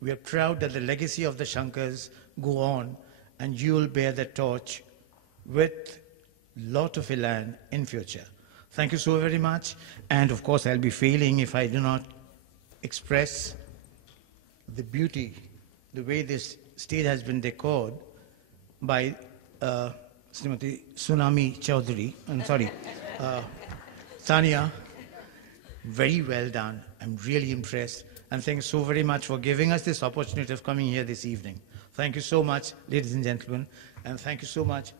we are proud that the legacy of the Shankars go on, and you will bear the torch with lot of elan in future. Thank you so very much. And of course, I'll be failing if I do not express the beauty, the way this stage has been decored by Srimati Tsunami Chowdhury. I'm sorry, Tanya. Very well done. I'm really impressed. And thank you so very much for giving us this opportunity of coming here this evening. Thank you so much, ladies and gentlemen. And thank you so much,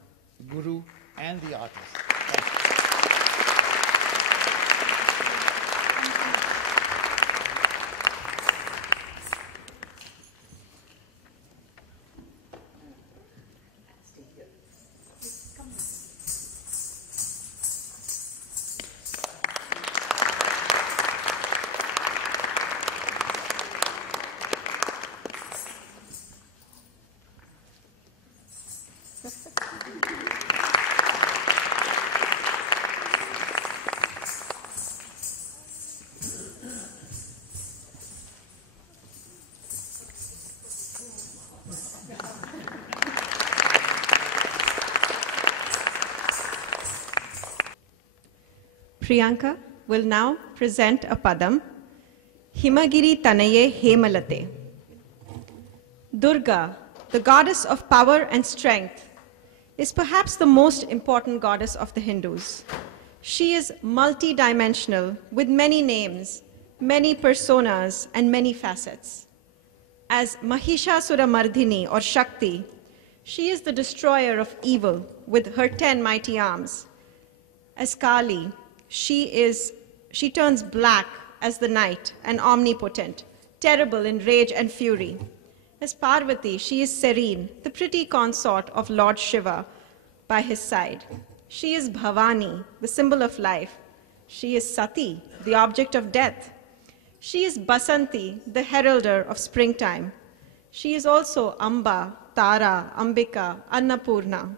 Guru and the artists. Priyanka will now present a padam, Himagiri Tanaye Hemalate. Durga, the goddess of power and strength, is perhaps the most important goddess of the Hindus. She is multi-dimensional with many names, many personas, and many facets. As Mahishasura Mardhini or Shakti, she is the destroyer of evil with her 10 mighty arms. As Kali, she turns black as the night and omnipotent, terrible in rage and fury. As Parvati, she is serene, the pretty consort of Lord Shiva by his side. She is Bhavani, the symbol of life. She is Sati, the object of death. She is Basanti, the heralder of springtime. She is also Amba, Tara, Ambika, Annapurna.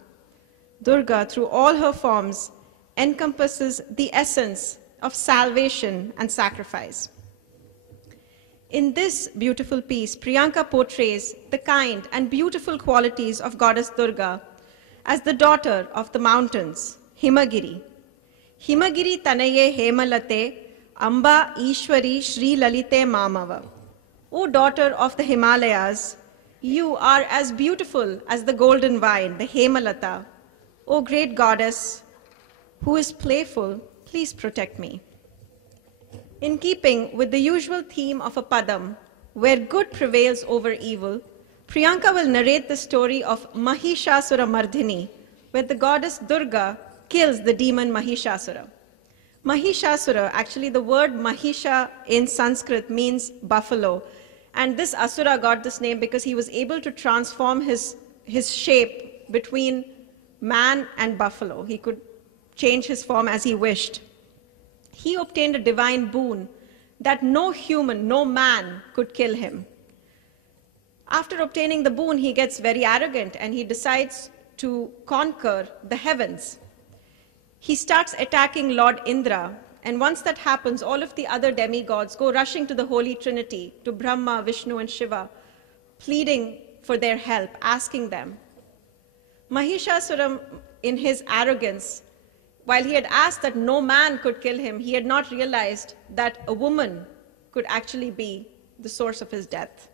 Durga, through all her forms, encompasses the essence of salvation and sacrifice. In this beautiful piece, Priyanka portrays the kind and beautiful qualities of Goddess Durga as the daughter of the mountains, Himagiri. Himagiri Tanaye Hemalate, Amba Ishwari Shri Lalite Mamava. O daughter of the Himalayas, you are as beautiful as the golden vine, the Hemalata. O great goddess, who is playful, please protect me. In keeping with the usual theme of a padam, where good prevails over evil, Priyanka will narrate the story of Mahishasura Mardhini, where the goddess Durga kills the demon Mahishasura. Mahishasura, actually the word Mahisha in Sanskrit means buffalo, and this Asura got this name because he was able to transform his shape between man and buffalo. He could change his form as he wished. He obtained a divine boon that no human, no man could kill him. After obtaining the boon, he gets very arrogant and he decides to conquer the heavens. He starts attacking Lord Indra, and once that happens, all of the other demigods go rushing to the Holy Trinity, to Brahma, Vishnu, and Shiva, pleading for their help, asking them. Mahishasura, in his arrogance, while he had asked that no man could kill him, he had not realized that a woman could actually be the source of his death.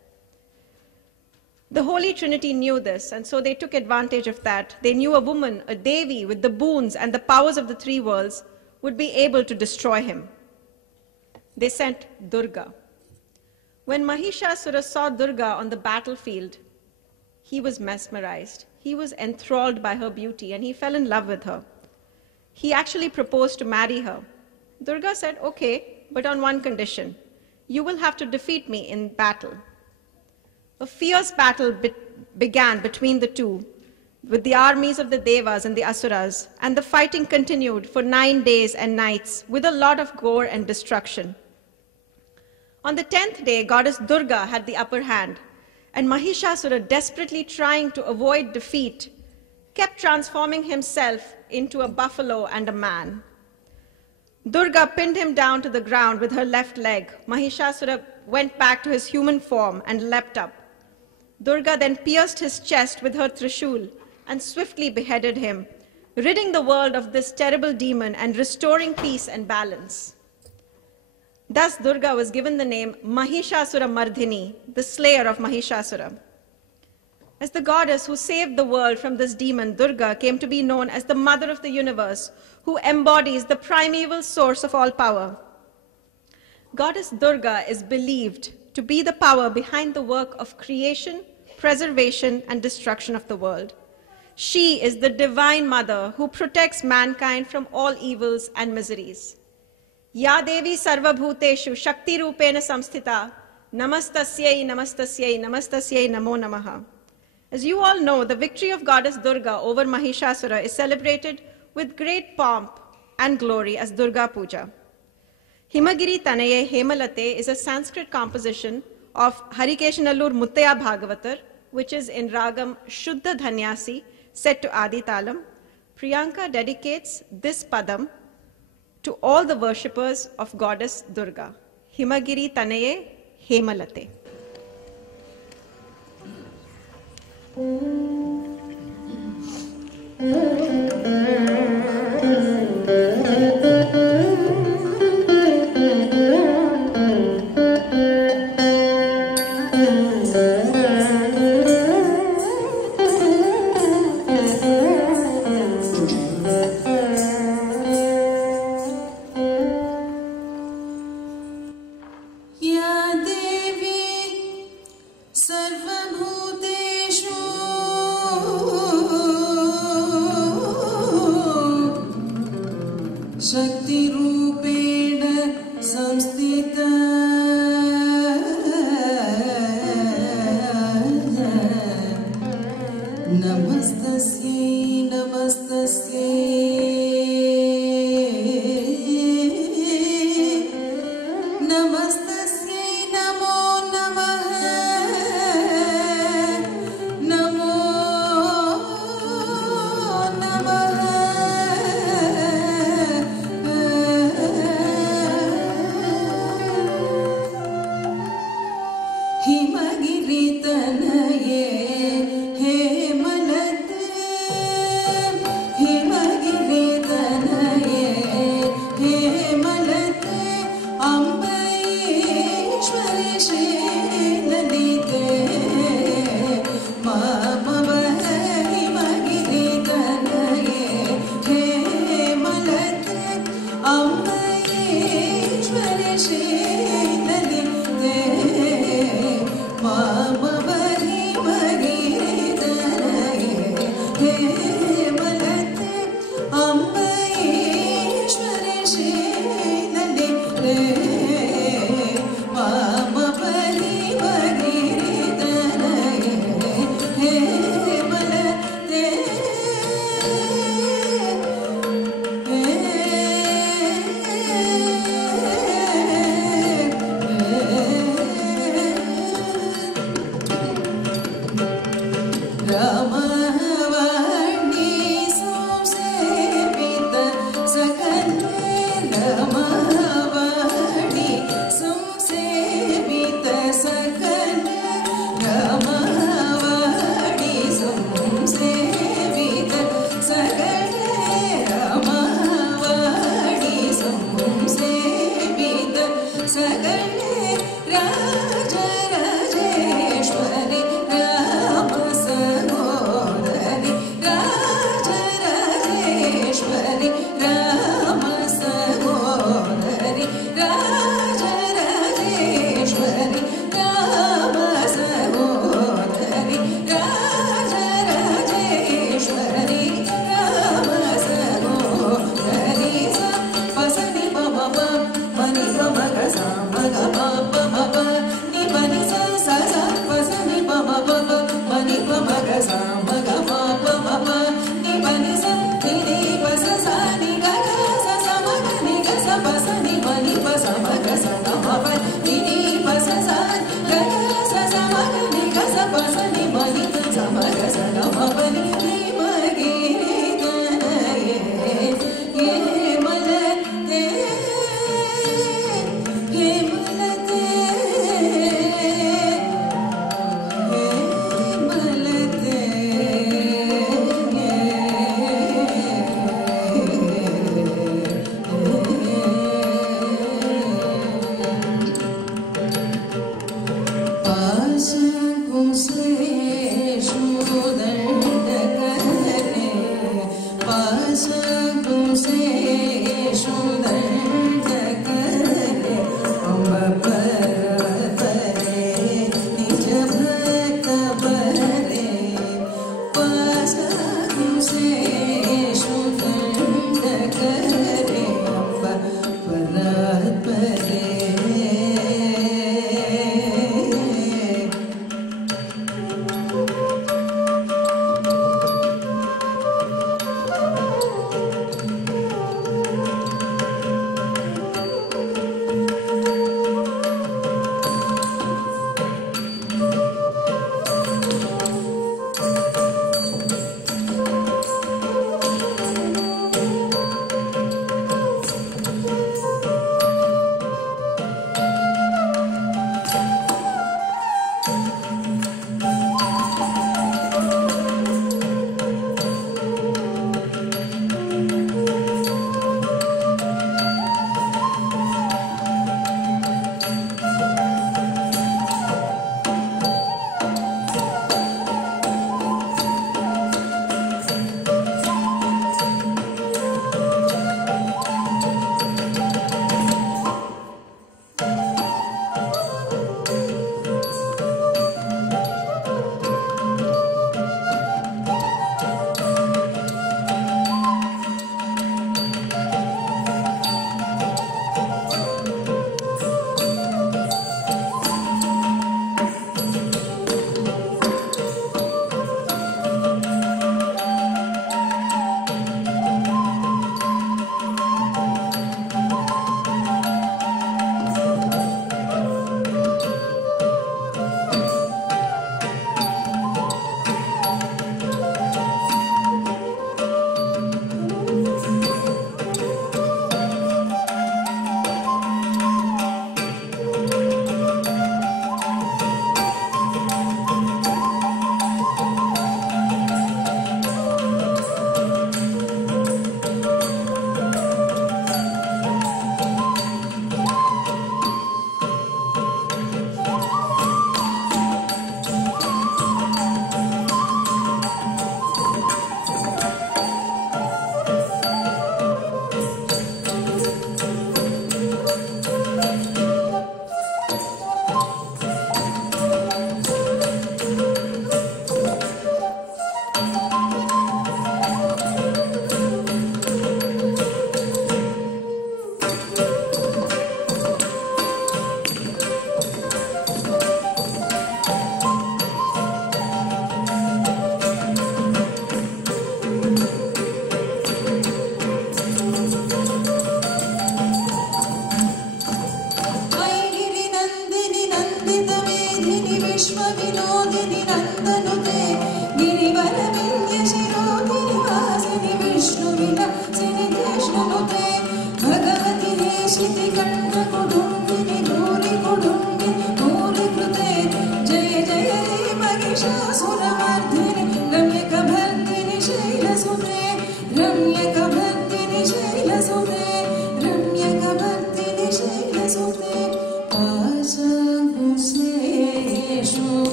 The Holy Trinity knew this, and so they took advantage of that. They knew a woman, a Devi, with the boons and the powers of the three worlds, would be able to destroy him. They sent Durga. When Mahishasura saw Durga on the battlefield, he was mesmerized. He was enthralled by her beauty, and he fell in love with her. He actually proposed to marry her. Durga said, okay, but on one condition. You will have to defeat me in battle. A fierce battle began between the two, with the armies of the Devas and the Asuras, and the fighting continued for 9 days and nights with a lot of gore and destruction. On the 10th day, goddess Durga had the upper hand, and Mahishasura, desperately trying to avoid defeat, kept transforming himself into a buffalo and a man. Durga pinned him down to the ground with her left leg. Mahishasura went back to his human form and leapt up. Durga then pierced his chest with her trishul and swiftly beheaded him, ridding the world of this terrible demon and restoring peace and balance. Thus Durga was given the name Mahishasura Mardhini, the slayer of Mahishasura. As the goddess who saved the world from this demon, Durga came to be known as the mother of the universe, who embodies the primeval source of all power. Goddess Durga is believed to be the power behind the work of creation, preservation, and destruction of the world. She is the divine mother who protects mankind from all evils and miseries. Ya Devi Sarva Bhuteshu Shakti Rupena Samsthita Namastasyai Namastasyai Namastasyai Namo Namaha. As you all know, the victory of goddess Durga over Mahishasura is celebrated with great pomp and glory as Durga Puja. Himagiri Tanaye Hemalate is a Sanskrit composition of Harikeshanallur Muttaya Bhagavatar, which is in Ragam Shuddha Dhanyasi, set to Adi Talam. Priyanka dedicates this padam to all the worshippers of goddess Durga. Himagiri Tanaye Hemalate.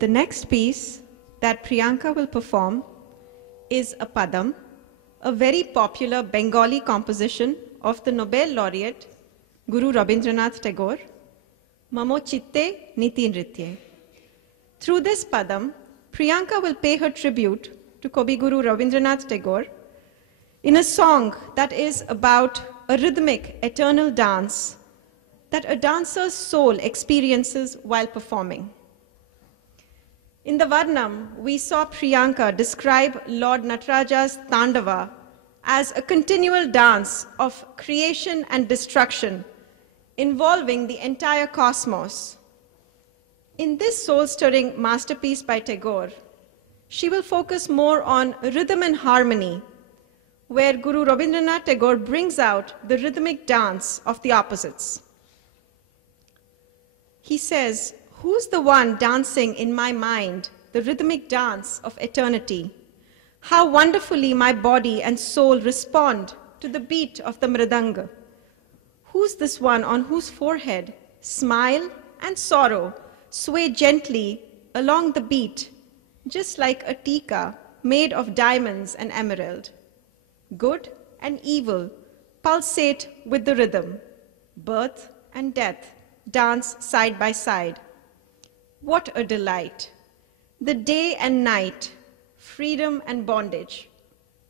The next piece that Priyanka will perform is a padam, a very popular Bengali composition of the Nobel laureate Guru Rabindranath Tagore, Mamo Chitte Niti Nritye. Through this padam, Priyanka will pay her tribute to Kavi Guru Rabindranath Tagore in a song that is about a rhythmic, eternal dance that a dancer's soul experiences while performing. In the Varnam, we saw Priyanka describe Lord Nataraja's Tandava as a continual dance of creation and destruction involving the entire cosmos. In this soul-stirring masterpiece by Tagore, she will focus more on rhythm and harmony, where Guru Rabindranath Tagore brings out the rhythmic dance of the opposites. He says, "Who's the one dancing in my mind, the rhythmic dance of eternity? How wonderfully my body and soul respond to the beat of the mridanga. Who's this one on whose forehead smile and sorrow sway gently along the beat, just like a tika made of diamonds and emerald? Good and evil pulsate with the rhythm. Birth and death dance side by side. What a delight! The day and night, freedom and bondage,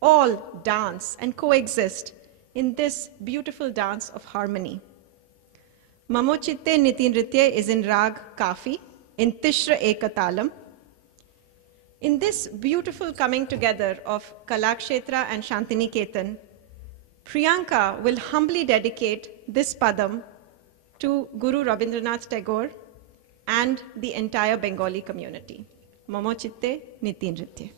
all dance and coexist in this beautiful dance of harmony." Mamo Chitte Niti Nritye is in Rag Kafi, in Tishra Ekatalam. In this beautiful coming together of Kalakshetra and Shantiniketan, Priyanka will humbly dedicate this padam to Guru Rabindranath Tagore and the entire Bengali community. Mamo Chitte Niti Nritye.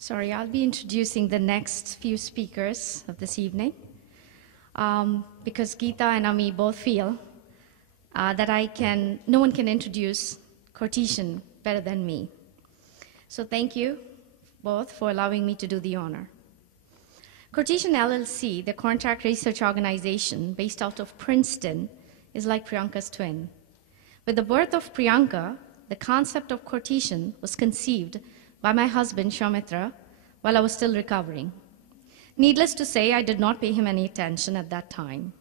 Sorry, I'll be introducing the next few speakers of this evening because Geeta and Ami both feel that no one can introduce Cartesian better than me. So thank you both for allowing me to do the honor. Cartesian LLC, the contract research organization based out of Princeton, is like Priyanka's twin. With the birth of Priyanka, the concept of Cartesian was conceived by my husband, Shaumitra, while I was still recovering. Needless to say, I did not pay him any attention at that time.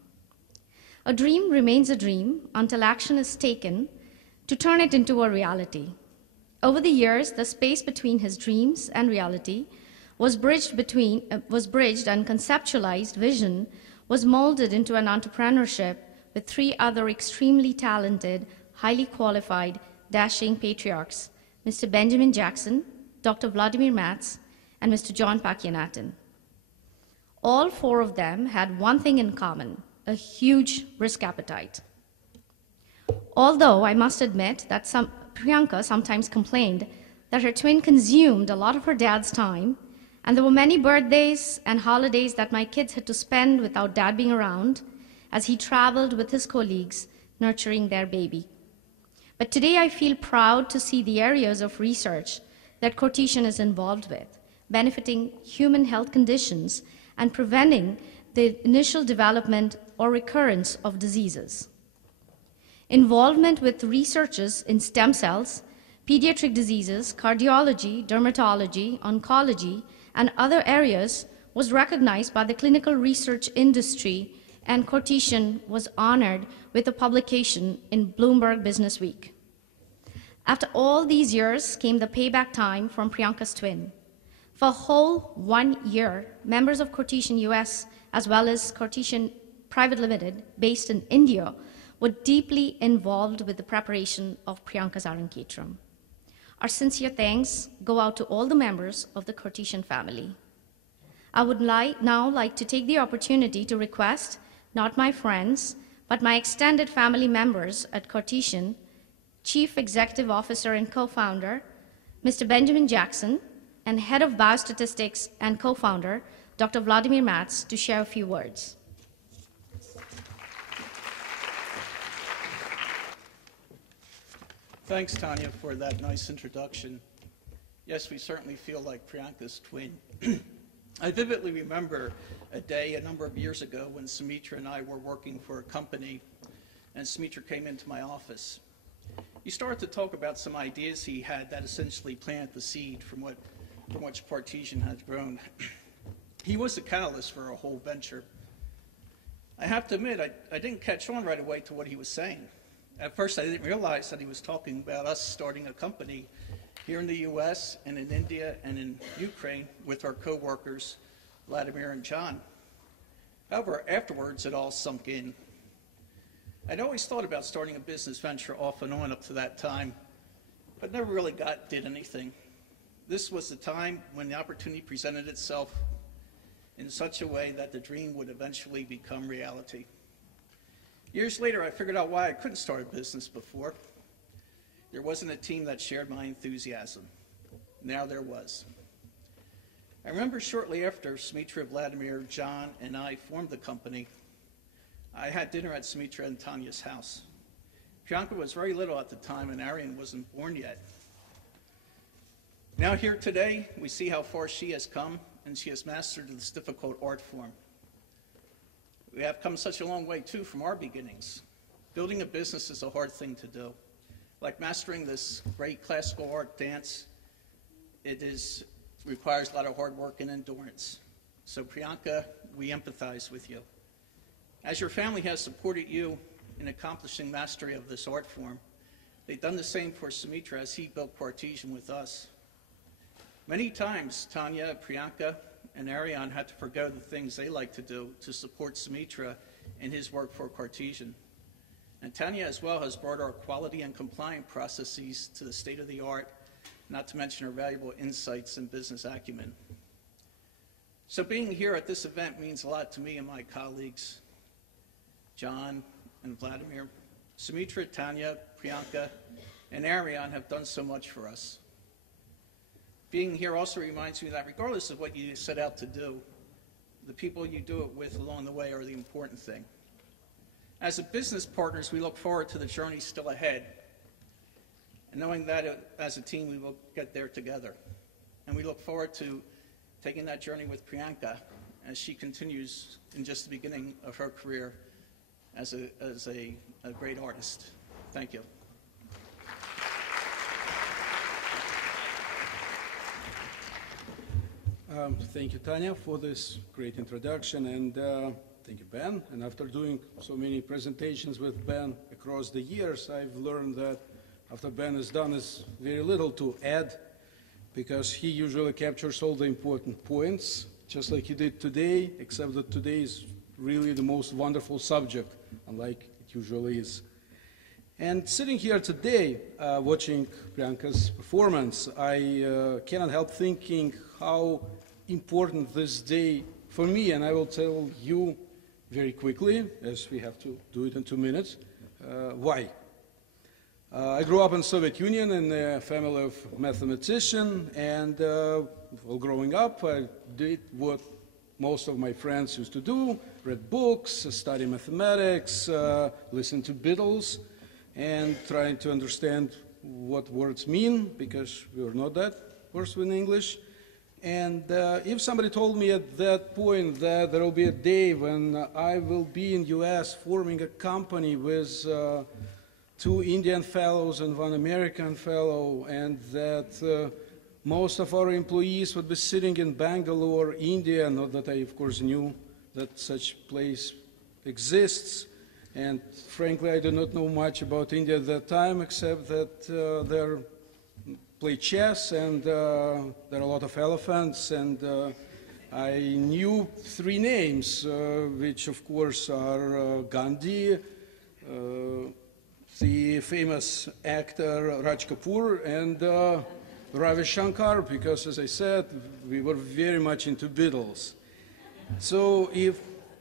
A dream remains a dream until action is taken to turn it into a reality. Over the years, the space between his dreams and reality was bridged and conceptualized vision was molded into an entrepreneurship with 3 other extremely talented, highly qualified, dashing patriarchs, Mr. Benjamin Jackson, Dr. Vladimir Matz, and Mr. John Pakianatan. All 4 of them had one thing in common, a huge risk appetite. Although I must admit that Priyanka sometimes complained that her twin consumed a lot of her dad's time, and there were many birthdays and holidays that my kids had to spend without dad being around as he traveled with his colleagues nurturing their baby. But today I feel proud to see the areas of research that Cartesian is involved with, benefiting human health conditions and preventing the initial development or recurrence of diseases. Involvement with researchers in stem cells, pediatric diseases, cardiology, dermatology, oncology, and other areas was recognized by the clinical research industry, and Cartesian was honored with a publication in Bloomberg Business Week. After all these years came the payback time from Priyanka's twin. For a whole 1 year, members of Cartesian US, as well as Cartesian Private Limited, based in India, were deeply involved with the preparation of Priyanka's Arangetram. Our sincere thanks go out to all the members of the Cartesian family. I would now like to take the opportunity to request, not my friends, but my extended family members at Cartesian, Chief Executive Officer and Co-founder, Mr. Benjamin Jackson, and Head of Biostatistics and Co-founder, Dr. Vladimir Matz, to share a few words. Thanks, Tanya, for that nice introduction. Yes, we certainly feel like Priyanka's twin. I vividly remember a day a number of years ago when Sumitra and I were working for a company, and Sumitra came into my office. He started to talk about some ideas he had that essentially planted the seed from which Partition had grown. He was the catalyst for our whole venture. I have to admit, I didn't catch on right away to what he was saying. At first, I didn't realize that he was talking about us starting a company here in the U.S. and in India and in Ukraine with our co-workers, Vladimir and John. However, afterwards, it all sunk in. I'd always thought about starting a business venture off and on up to that time, but never really did anything. This was the time when the opportunity presented itself in such a way that the dream would eventually become reality. Years later, I figured out why I couldn't start a business before. There wasn't a team that shared my enthusiasm. Now there was. I remember shortly after Sumitra, Vladimir, John, and I formed the company, I had dinner at Sumitra and Tanya's house. Priyanka was very little at the time, and Aryan wasn't born yet. Now here today, we see how far she has come, and she has mastered this difficult art form. We have come such a long way, too, from our beginnings. Building a business is a hard thing to do. Like mastering this great classical art dance, it requires a lot of hard work and endurance. So Priyanka, we empathize with you. As your family has supported you in accomplishing mastery of this art form, they've done the same for Sumitra as he built Partition with us. Many times, Tanya, Priyanka, and Aryan had to forgo the things they like to do to support Sumitra in his work for Partition. And Tanya as well has brought our quality and compliant processes to the state of the art, not to mention her valuable insights and business acumen. So being here at this event means a lot to me and my colleagues, John and Vladimir. Sumitra, Tanya, Priyanka, and Aryan have done so much for us. Being here also reminds me that regardless of what you set out to do, the people you do it with along the way are the important thing. As business partners, we look forward to the journey still ahead, and knowing that as a team we will get there together. And we look forward to taking that journey with Priyanka as she continues in just the beginning of her career as a great artist. Thank you. Thank you, Tanya, for this great introduction, and thank you, Ben. And after doing so many presentations with Ben across the years, I've learned that after Ben is done, there's very little to add, because he usually captures all the important points, just like he did today, except that today is really the most wonderful subject, unlike it usually is. And sitting here today, watching Priyanka's performance, I cannot help thinking how important this day for me, and I will tell you very quickly, as we have to do it in 2 minutes, why. I grew up in Soviet Union in a family of mathematicians, and while growing up, I did what most of my friends used to do: read books, study mathematics, listen to Beatles, and trying to understand what words mean, because we were not that versed in English. And if somebody told me at that point that there will be a day when I will be in US forming a company with 2 Indian fellows and 1 American fellow, and that most of our employees would be sitting in Bangalore, India, not that I, of course, knew that such place exists. And frankly, I do not know much about India at that time, except that they're play chess, and there are a lot of elephants, and I knew 3 names, which of course are Gandhi, the famous actor Raj Kapoor, and Ravi Shankar, because, as I said, we were very much into Beatles. So if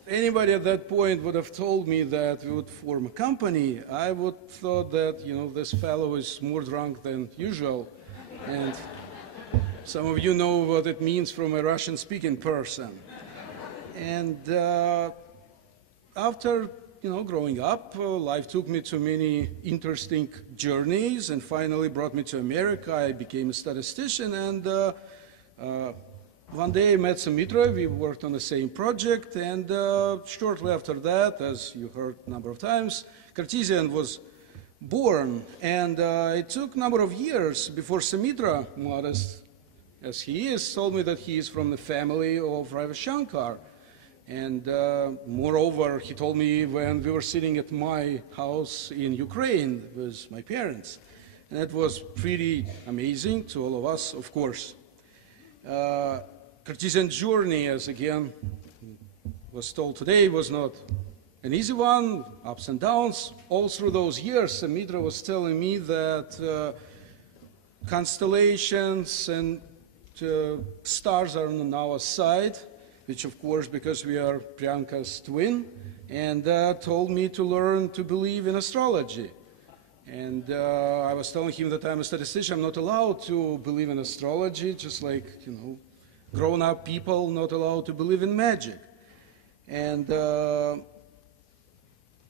anybody at that point would have told me that we would form a company, I would have thought that, you know, this fellow is more drunk than usual. And some of you know what it means from a Russian-speaking person. And after, you know, growing up, life took me to many interesting journeys, and finally brought me to America. I became a statistician, and one day I met Sumitra, we worked on the same project, and shortly after that, as you heard a number of times, Cartesian was born, and it took a number of years before Sumitra, modest as he is, told me that he is from the family of Ravi Shankar. And moreover, he told me when we were sitting at my house in Ukraine with my parents. And that was pretty amazing to all of us, of course. Cartesian journey, as again was told today, was not an easy one, ups and downs. All through those years, Sumitra was telling me that constellations and stars are on our side, which of course, because we are Priyanka's twin, and told me to learn to believe in astrology. And I was telling him that I'm a statistician, I'm not allowed to believe in astrology, just like, you know, grown-up people not allowed to believe in magic. And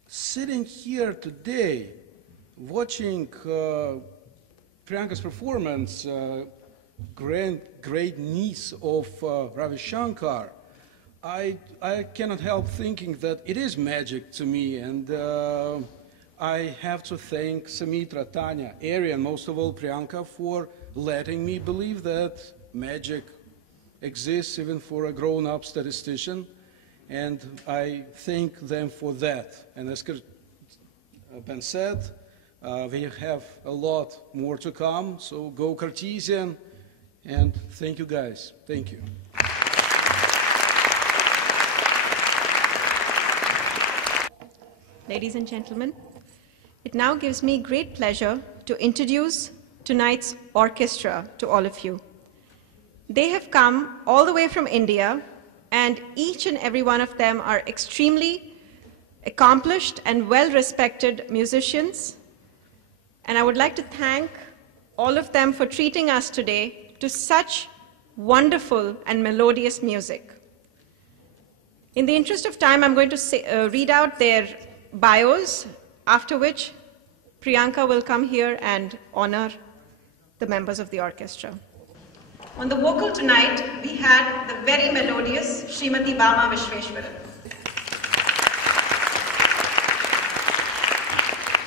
sitting here today, watching Priyanka's performance, great niece of Ravi Shankar, I cannot help thinking that it is magic to me, and I have to thank Sumitra, Tanya, Ari, and most of all Priyanka for letting me believe that magic exists even for a grown-up statistician, and I thank them for that. And as Ben said, we have a lot more to come, so go Cartesian, and thank you guys. Thank you. Ladies and gentlemen, it now gives me great pleasure to introduce tonight's orchestra to all of you. They have come all the way from India, and each and every one of them are extremely accomplished and well-respected musicians. And I would like to thank all of them for treating us today to such wonderful and melodious music. In the interest of time, I'm going to read out their bios, after which Priyanka will come here and honor the members of the orchestra. On the vocal tonight, we had the very melodious Srimati Bama Vishweshwaran.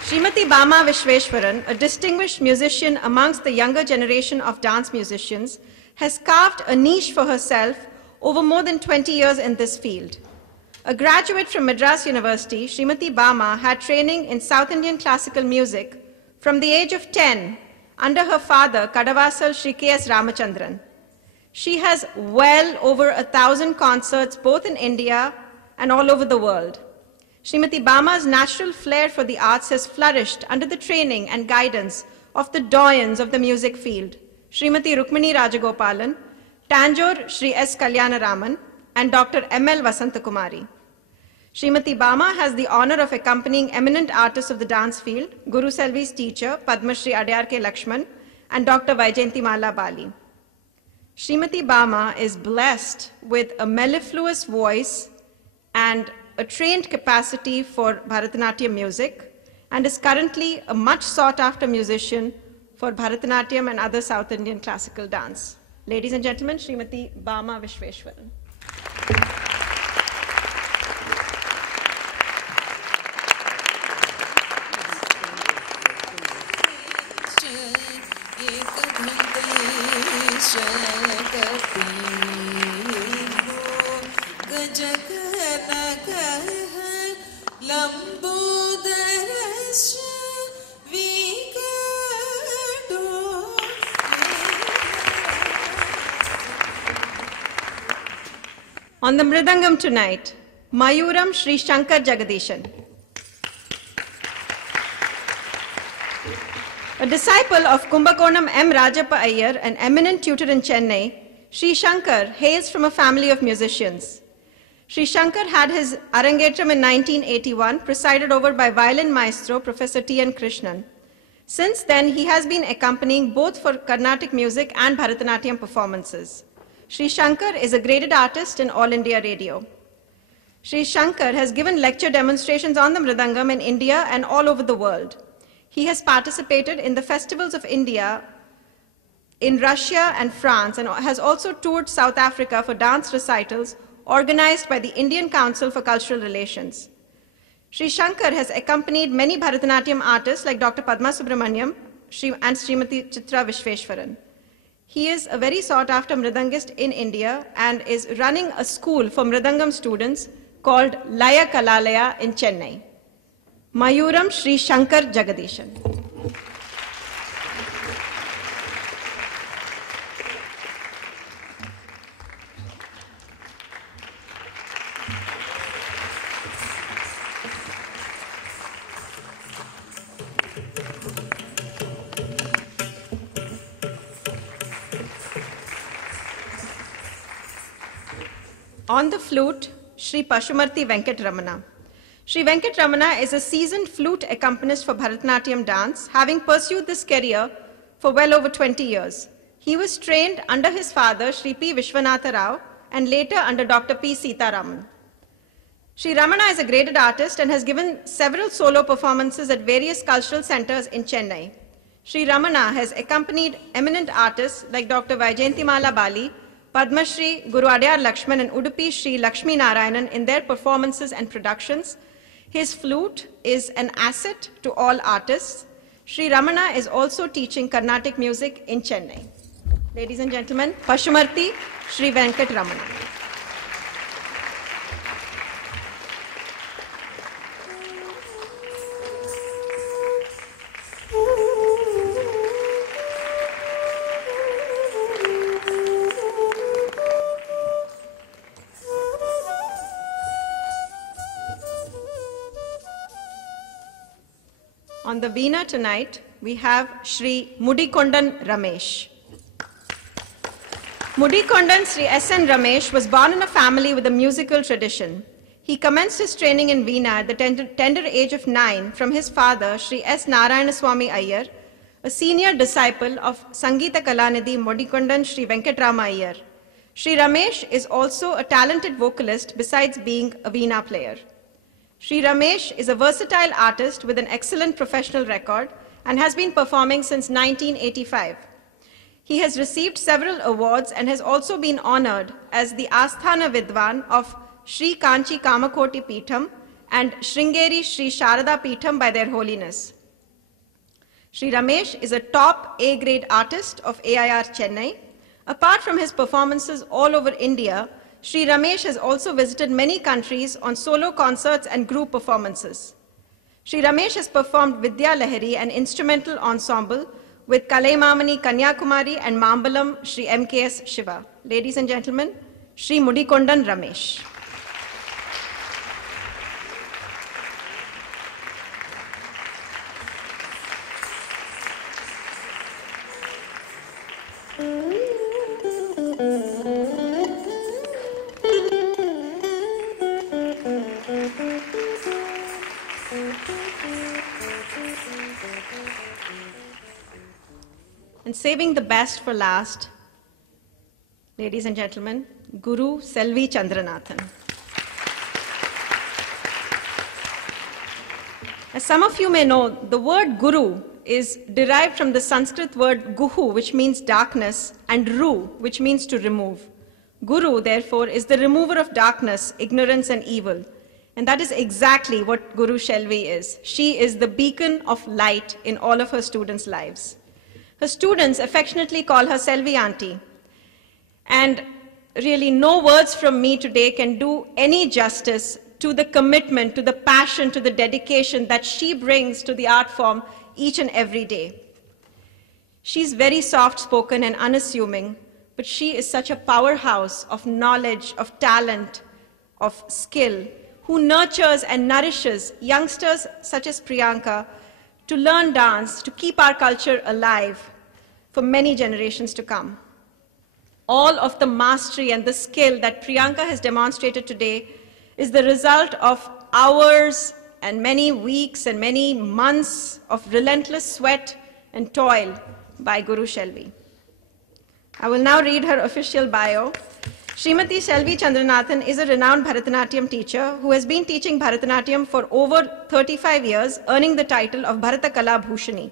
Srimati Bama Vishweshwaran, a distinguished musician amongst the younger generation of dance musicians, has carved a niche for herself over more than 20 years in this field. A graduate from Madras University, Srimati Bama had training in South Indian classical music from the age of 10 under her father, Kadavasal Sri K.S. Ramachandran. She has well over 1,000 concerts both in India and all over the world. Srimati Bama's natural flair for the arts has flourished under the training and guidance of the doyens of the music field, Srimati Rukmini Rajagopalan, Tanjore Sri S. Kalyanaraman, and Dr. M.L. Vasantakumari. Srimati Bama has the honor of accompanying eminent artists of the dance field, Guru Selvi's teacher, Padma Shri Adyar K. Lakshman, and Dr. Vaijayanti Mala Bali. Srimati Bama is blessed with a mellifluous voice and a trained capacity for Bharatanatyam music, and is currently a much sought-after musician for Bharatanatyam and other South Indian classical dance. Ladies and gentlemen, Srimati Bama Vishweshwaran. On the mridangam tonight, Mayuram Sri Shankar Jagadishan. A disciple of Kumbakonam M. Rajappa Iyer, an eminent tutor in Chennai, Sri Shankar hails from a family of musicians. Sri Shankar had his Arangetram in 1981, presided over by violin maestro Professor T.N. Krishnan. Since then, he has been accompanying both for Carnatic music and Bharatanatyam performances. Sri Shankar is a graded artist in All India Radio. Sri Shankar has given lecture demonstrations on the mridangam in India and all over the world. He has participated in the festivals of India in Russia and France, and has also toured South Africa for dance recitals organized by the Indian Council for Cultural Relations. Sri Shankar has accompanied many Bharatanatyam artists like Dr. Padma Subramaniam and Srimati Chitra Vishweshwaran. He is a very sought-after mridangist in India and is running a school for mridangam students called Laya Kalalaya in Chennai. Mayuram Sri Shankar Jagadishan. On the flute, Sri Pashumarthi Venkatramana. Sri Venkatramana is a seasoned flute accompanist for Bharatanatyam dance, having pursued this career for well over 20 years. He was trained under his father, Sri P. Vishwanatha Rao, and later under Dr. P. Sitaraman. Sri Ramana is a graded artist and has given several solo performances at various cultural centers in Chennai. Sri Ramana has accompanied eminent artists like Dr. Vaijayantimala Bali, Padma Shri Guru Adyar Lakshman and Udupi Shri Lakshmi Narayanan in their performances and productions. His flute is an asset to all artists. Sri Ramana is also teaching Carnatic music in Chennai. Ladies and gentlemen, Pashumarthi Sri Venkatramana. On the veena tonight, we have Sri Mudikondan Ramesh. Mudikondan Sri S.N. Ramesh was born in a family with a musical tradition. He commenced his training in veena at the tender age of 9 from his father, Sri S. Narayanaswamy Iyer, a senior disciple of Sangeeta Kalanidhi Mudikondan Sri Venkatrama Iyer. Sri Ramesh is also a talented vocalist besides being a veena player. Sri Ramesh is a versatile artist with an excellent professional record and has been performing since 1985. He has received several awards and has also been honored as the Asthana Vidwan of Sri Kanchi Kamakoti Peetham and Sringeri Sri Sharada Peetham by their holiness. Sri Ramesh is a top A-grade artist of AIR Chennai. Apart from his performances all over India, Sri Ramesh has also visited many countries on solo concerts and group performances. Sri Ramesh has performed Vidya Lahari, an instrumental ensemble, with Kalaimamani Kanyakumari and Mambalam Sri MKS Shiva. Ladies and gentlemen, Sri Mudikondan Ramesh. And saving the best for last, ladies and gentlemen, Guru Selvi Chandranathan. As some of you may know, the word Guru is derived from the Sanskrit word Guhu, which means darkness, and Ru, which means to remove. Guru, therefore, is the remover of darkness, ignorance, and evil. And that is exactly what Guru Shelvi is. She is the beacon of light in all of her students' lives. Her students affectionately call her Selvi Auntie. And really no words from me today can do any justice to the commitment, to the passion, to the dedication that she brings to the art form each and every day. She's very soft-spoken and unassuming, but she is such a powerhouse of knowledge, of talent, of skill, who nurtures and nourishes youngsters such as Priyanka to learn dance, to keep our culture alive for many generations to come. All of the mastery and the skill that Priyanka has demonstrated today is the result of hours and many weeks and many months of relentless sweat and toil by Guru Shelvi. I will now read her official bio. Srimati Selvi Chandranathan is a renowned Bharatanatyam teacher who has been teaching Bharatanatyam for over 35 years, earning the title of Bharata Kala Bhushani.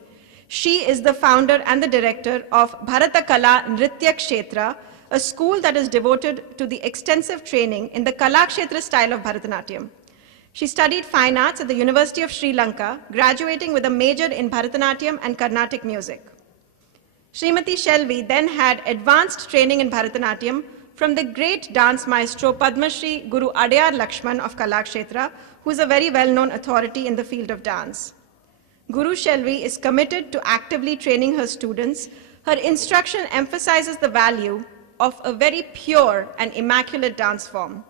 She is the founder and the director of Bharatakala Nritya Kshetra, a school that is devoted to the extensive training in the Kala Kshetra style of Bharatanatyam. She studied fine arts at the University of Sri Lanka, graduating with a major in Bharatanatyam and Carnatic music. Srimati Shelvi then had advanced training in Bharatanatyam from the great dance maestro Padma Shri Guru Adayar Lakshman of Kala Kshetra, who is a very well-known authority in the field of dance. Guru Shelvi is committed to actively training her students. Her instruction emphasizes the value of a very pure and immaculate dance form.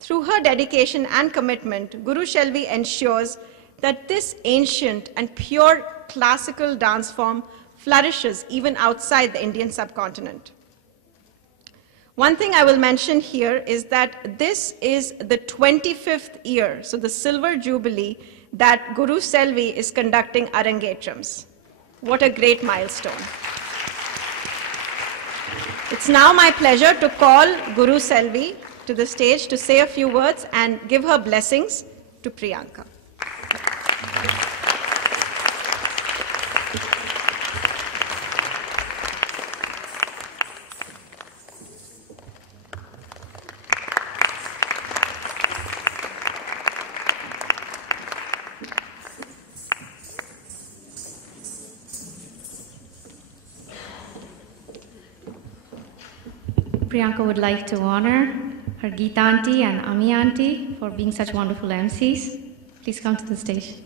Through her dedication and commitment, Guru Shelvi ensures that this ancient and pure classical dance form flourishes even outside the Indian subcontinent. One thing I will mention here is that this is the 25th year, so the silver jubilee, that Guru Shelvi is conducting Arangetrams. What a great milestone. It's now my pleasure to call Guru Shelvi to the stage to say a few words and give her blessings to Priyanka. Priyanka would like to honor her Geeta auntie and Ami auntie for being such wonderful MCs. Please come to the stage.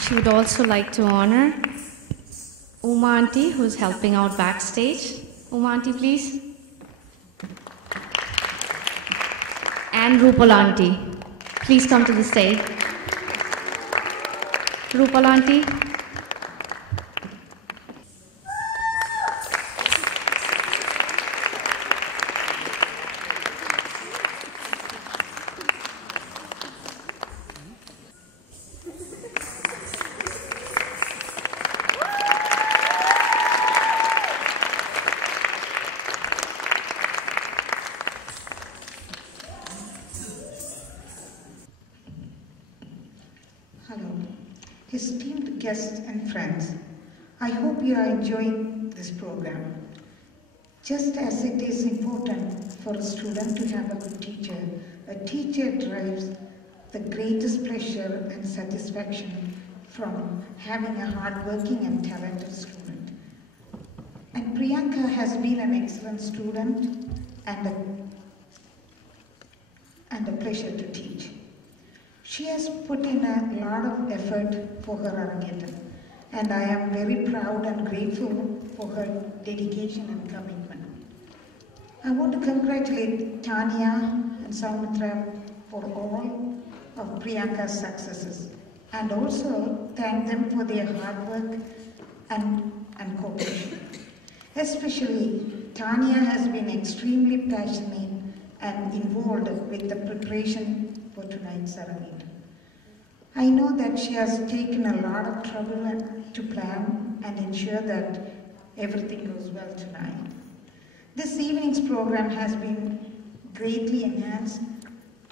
She would also like to honor Uma auntie, who's helping out backstage. Uma auntie, please. And Rupal auntie, please come to the stage. Rupal auntie. Hello, esteemed guests and friends. I hope you are enjoying this program. Just as it is important for a student to have a good teacher, a teacher derives the greatest pleasure and satisfaction from having a hardworking and talented student. And Priyanka has been an excellent student and a pleasure to teach. She has put in a lot of effort for her Arangetram, and I am very proud and grateful for her dedication and commitment. I want to congratulate Tanya and Saumitra for all of Priyanka's successes, and also thank them for their hard work and cooperation. Especially, Tanya has been extremely passionate and involved with the preparation for tonight's Arangetram. I know that she has taken a lot of trouble to plan and ensure that everything goes well tonight. This evening's program has been greatly enhanced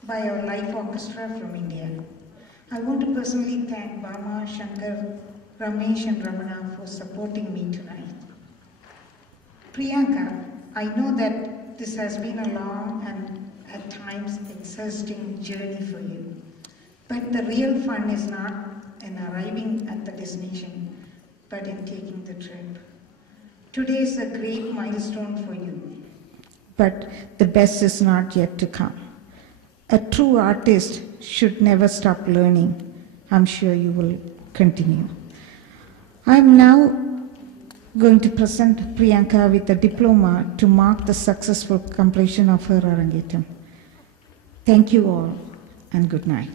by our live orchestra from India. I want to personally thank Bama, Shankar, Ramesh and Ramana for supporting me tonight. Priyanka, I know that this has been a long and at times exhausting journey for you. But the real fun is not in arriving at the destination, but in taking the trip. Today is a great milestone for you. But the best is not yet to come. A true artist should never stop learning. I'm sure you will continue. I'm now going to present Priyanka with a diploma to mark the successful completion of her Arangetram. Thank you all and good night.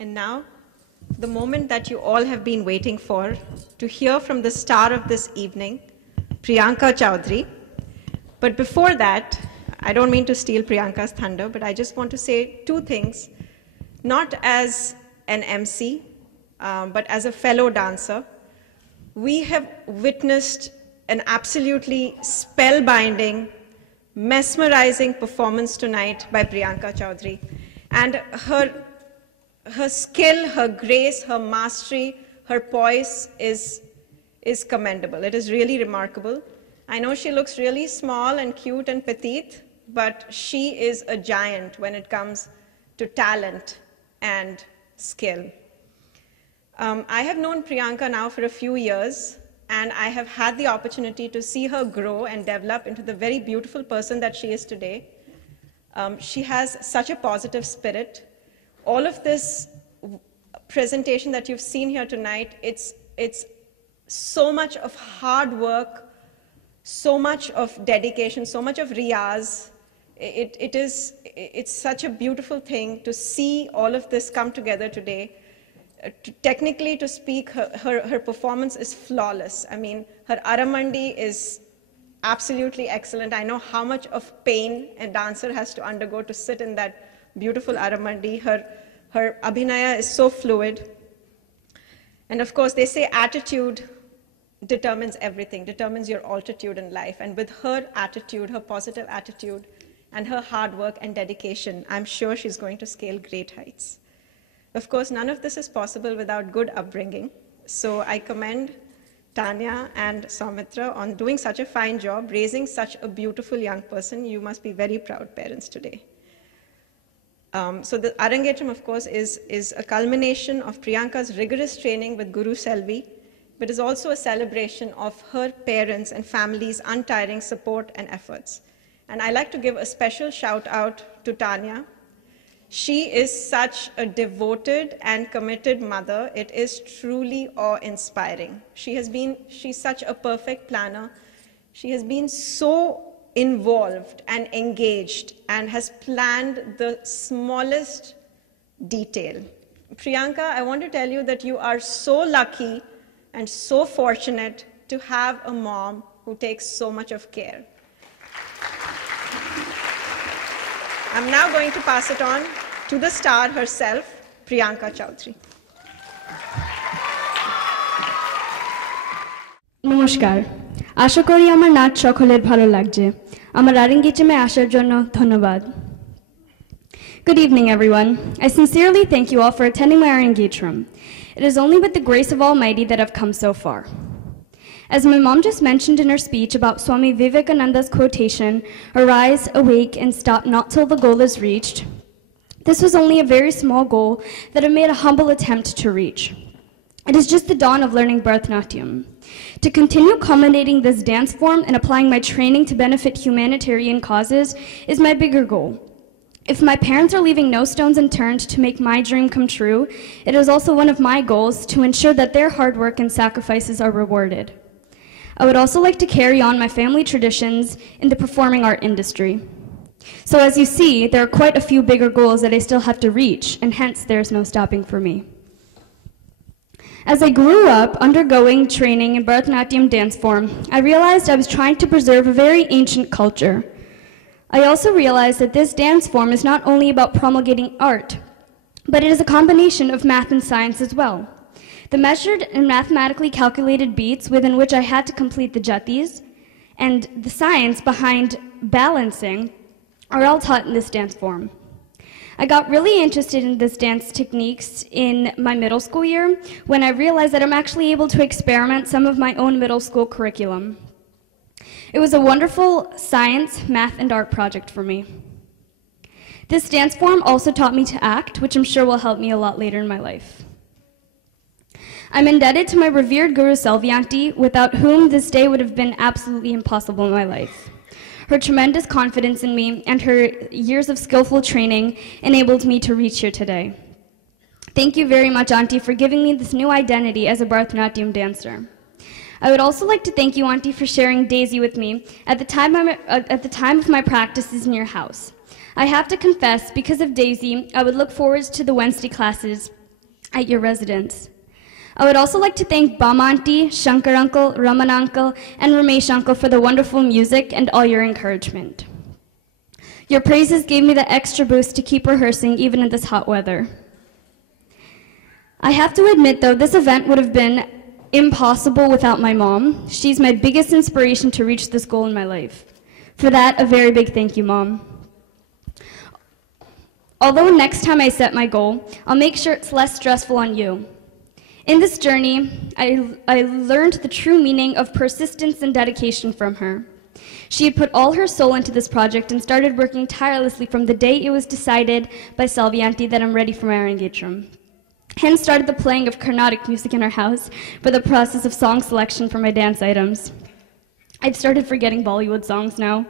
And now, the moment that you all have been waiting for, to hear from the star of this evening, Priyanka Chowdhury. But before that, I don't mean to steal Priyanka's thunder, but I just want to say two things, not as an MC, but as a fellow dancer. We have witnessed an absolutely spellbinding, mesmerizing performance tonight by Priyanka Chowdhury. And her skill, her grace, her mastery, her poise is commendable. It is really remarkable. I know she looks really small and cute and petite, but she is a giant when it comes to talent and skill. I have known Priyanka now for a few years, and I have had the opportunity to see her grow and develop into the very beautiful person that she is today. She has such a positive spirit. All of this presentation that you've seen here tonight, it's so much of hard work, so much of dedication, so much of riyaz. It's such a beautiful thing to see all of this come together today. Technically, to speak, her performance is flawless. I mean, her Aramandi is absolutely excellent. I know how much of pain a dancer has to undergo to sit in that beautiful Aramandi. Her abhinaya is so fluid. And of course, they say attitude determines everything, determines your altitude in life. And with her attitude, her positive attitude, and her hard work and dedication, I'm sure she's going to scale great heights. Of course, none of this is possible without good upbringing. So I commend Tanya and Soumitra on doing such a fine job, raising such a beautiful young person. You must be very proud parents today. So the Arangetram, of course, is a culmination of Priyanka's rigorous training with Guru Selvi, but is also a celebration of her parents' and family's untiring support and efforts. And I like to give a special shout out to Tanya. She is such a devoted and committed mother. It is truly awe-inspiring. She's such a perfect planner. She has been so involved and engaged and has planned the smallest detail. Priyanka, I want to tell you that you are so lucky and so fortunate to have a mom who takes so much of care. I'm now going to pass it on to the star herself, Priyanka Chowdhury. নমস্কার, আশা করি আমার নাচ সকলের ভালো লাগছে। আমার আরেঙ্গেট্রামে আসার জন্য ধন্যবাদ। Good evening, everyone. I sincerely thank you all for attending my Arangetram. It is only with the grace of Almighty that I've come so far. As my mom just mentioned in her speech about Swami Vivekananda's quotation, "Arise, awake, and stop not till the goal is reached," this was only a very small goal that I made a humble attempt to reach. It is just the dawn of learning Bharatanatyam. To continue culminating this dance form and applying my training to benefit humanitarian causes is my bigger goal. If my parents are leaving no stones unturned to make my dream come true, it is also one of my goals to ensure that their hard work and sacrifices are rewarded. I would also like to carry on my family traditions in the performing art industry. So as you see, there are quite a few bigger goals that I still have to reach, and hence there's no stopping for me. As I grew up undergoing training in Bharatanatyam dance form, I realized I was trying to preserve a very ancient culture. I also realized that this dance form is not only about promulgating art, but it is a combination of math and science as well. The measured and mathematically calculated beats within which I had to complete the jatis and the science behind balancing are all taught in this dance form. I got really interested in this dance techniques in my middle school year when I realized that I'm actually able to experiment some of my own middle school curriculum. It was a wonderful science, math, and art project for me. This dance form also taught me to act, which I'm sure will help me a lot later in my life. I'm indebted to my revered Guru Selvi auntie, without whom this day would have been absolutely impossible in my life. Her tremendous confidence in me and her years of skillful training enabled me to reach here today. Thank you very much, auntie, for giving me this new identity as a Bharatanatyam dancer. I would also like to thank you, auntie, for sharing Daisy with me at the time of my practices in your house. I have to confess, because of Daisy, I would look forward to the Wednesday classes at your residence. I would also like to thank Bama Auntie, Shankar Uncle, Raman Uncle, and Ramesh Uncle for the wonderful music and all your encouragement. Your praises gave me the extra boost to keep rehearsing even in this hot weather. I have to admit, though, this event would have been impossible without my mom. She's my biggest inspiration to reach this goal in my life. For that, a very big thank you, Mom. Although next time I set my goal, I'll make sure it's less stressful on you. In this journey, I learned the true meaning of persistence and dedication from her. She had put all her soul into this project and started working tirelessly from the day it was decided by Salvi Auntie that I'm ready for my Arangetram. Hence started the playing of Carnatic music in our house for the process of song selection for my dance items. I've started forgetting Bollywood songs now.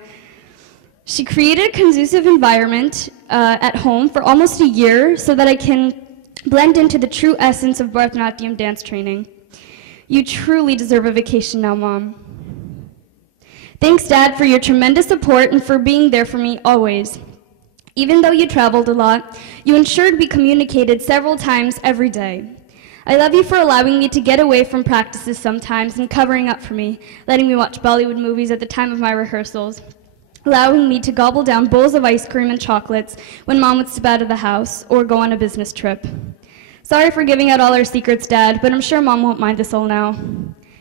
She created a conducive environment at home for almost a year so that I can blend into the true essence of Bharatanatyam dance training. You truly deserve a vacation now, Mom. Thanks, Dad, for your tremendous support and for being there for me always. Even though you traveled a lot, you ensured we communicated several times every day. I love you for allowing me to get away from practices sometimes and covering up for me, letting me watch Bollywood movies at the time of my rehearsals, allowing me to gobble down bowls of ice cream and chocolates when Mom would step out of the house or go on a business trip. Sorry for giving out all our secrets, Dad, but I'm sure Mom won't mind this all now.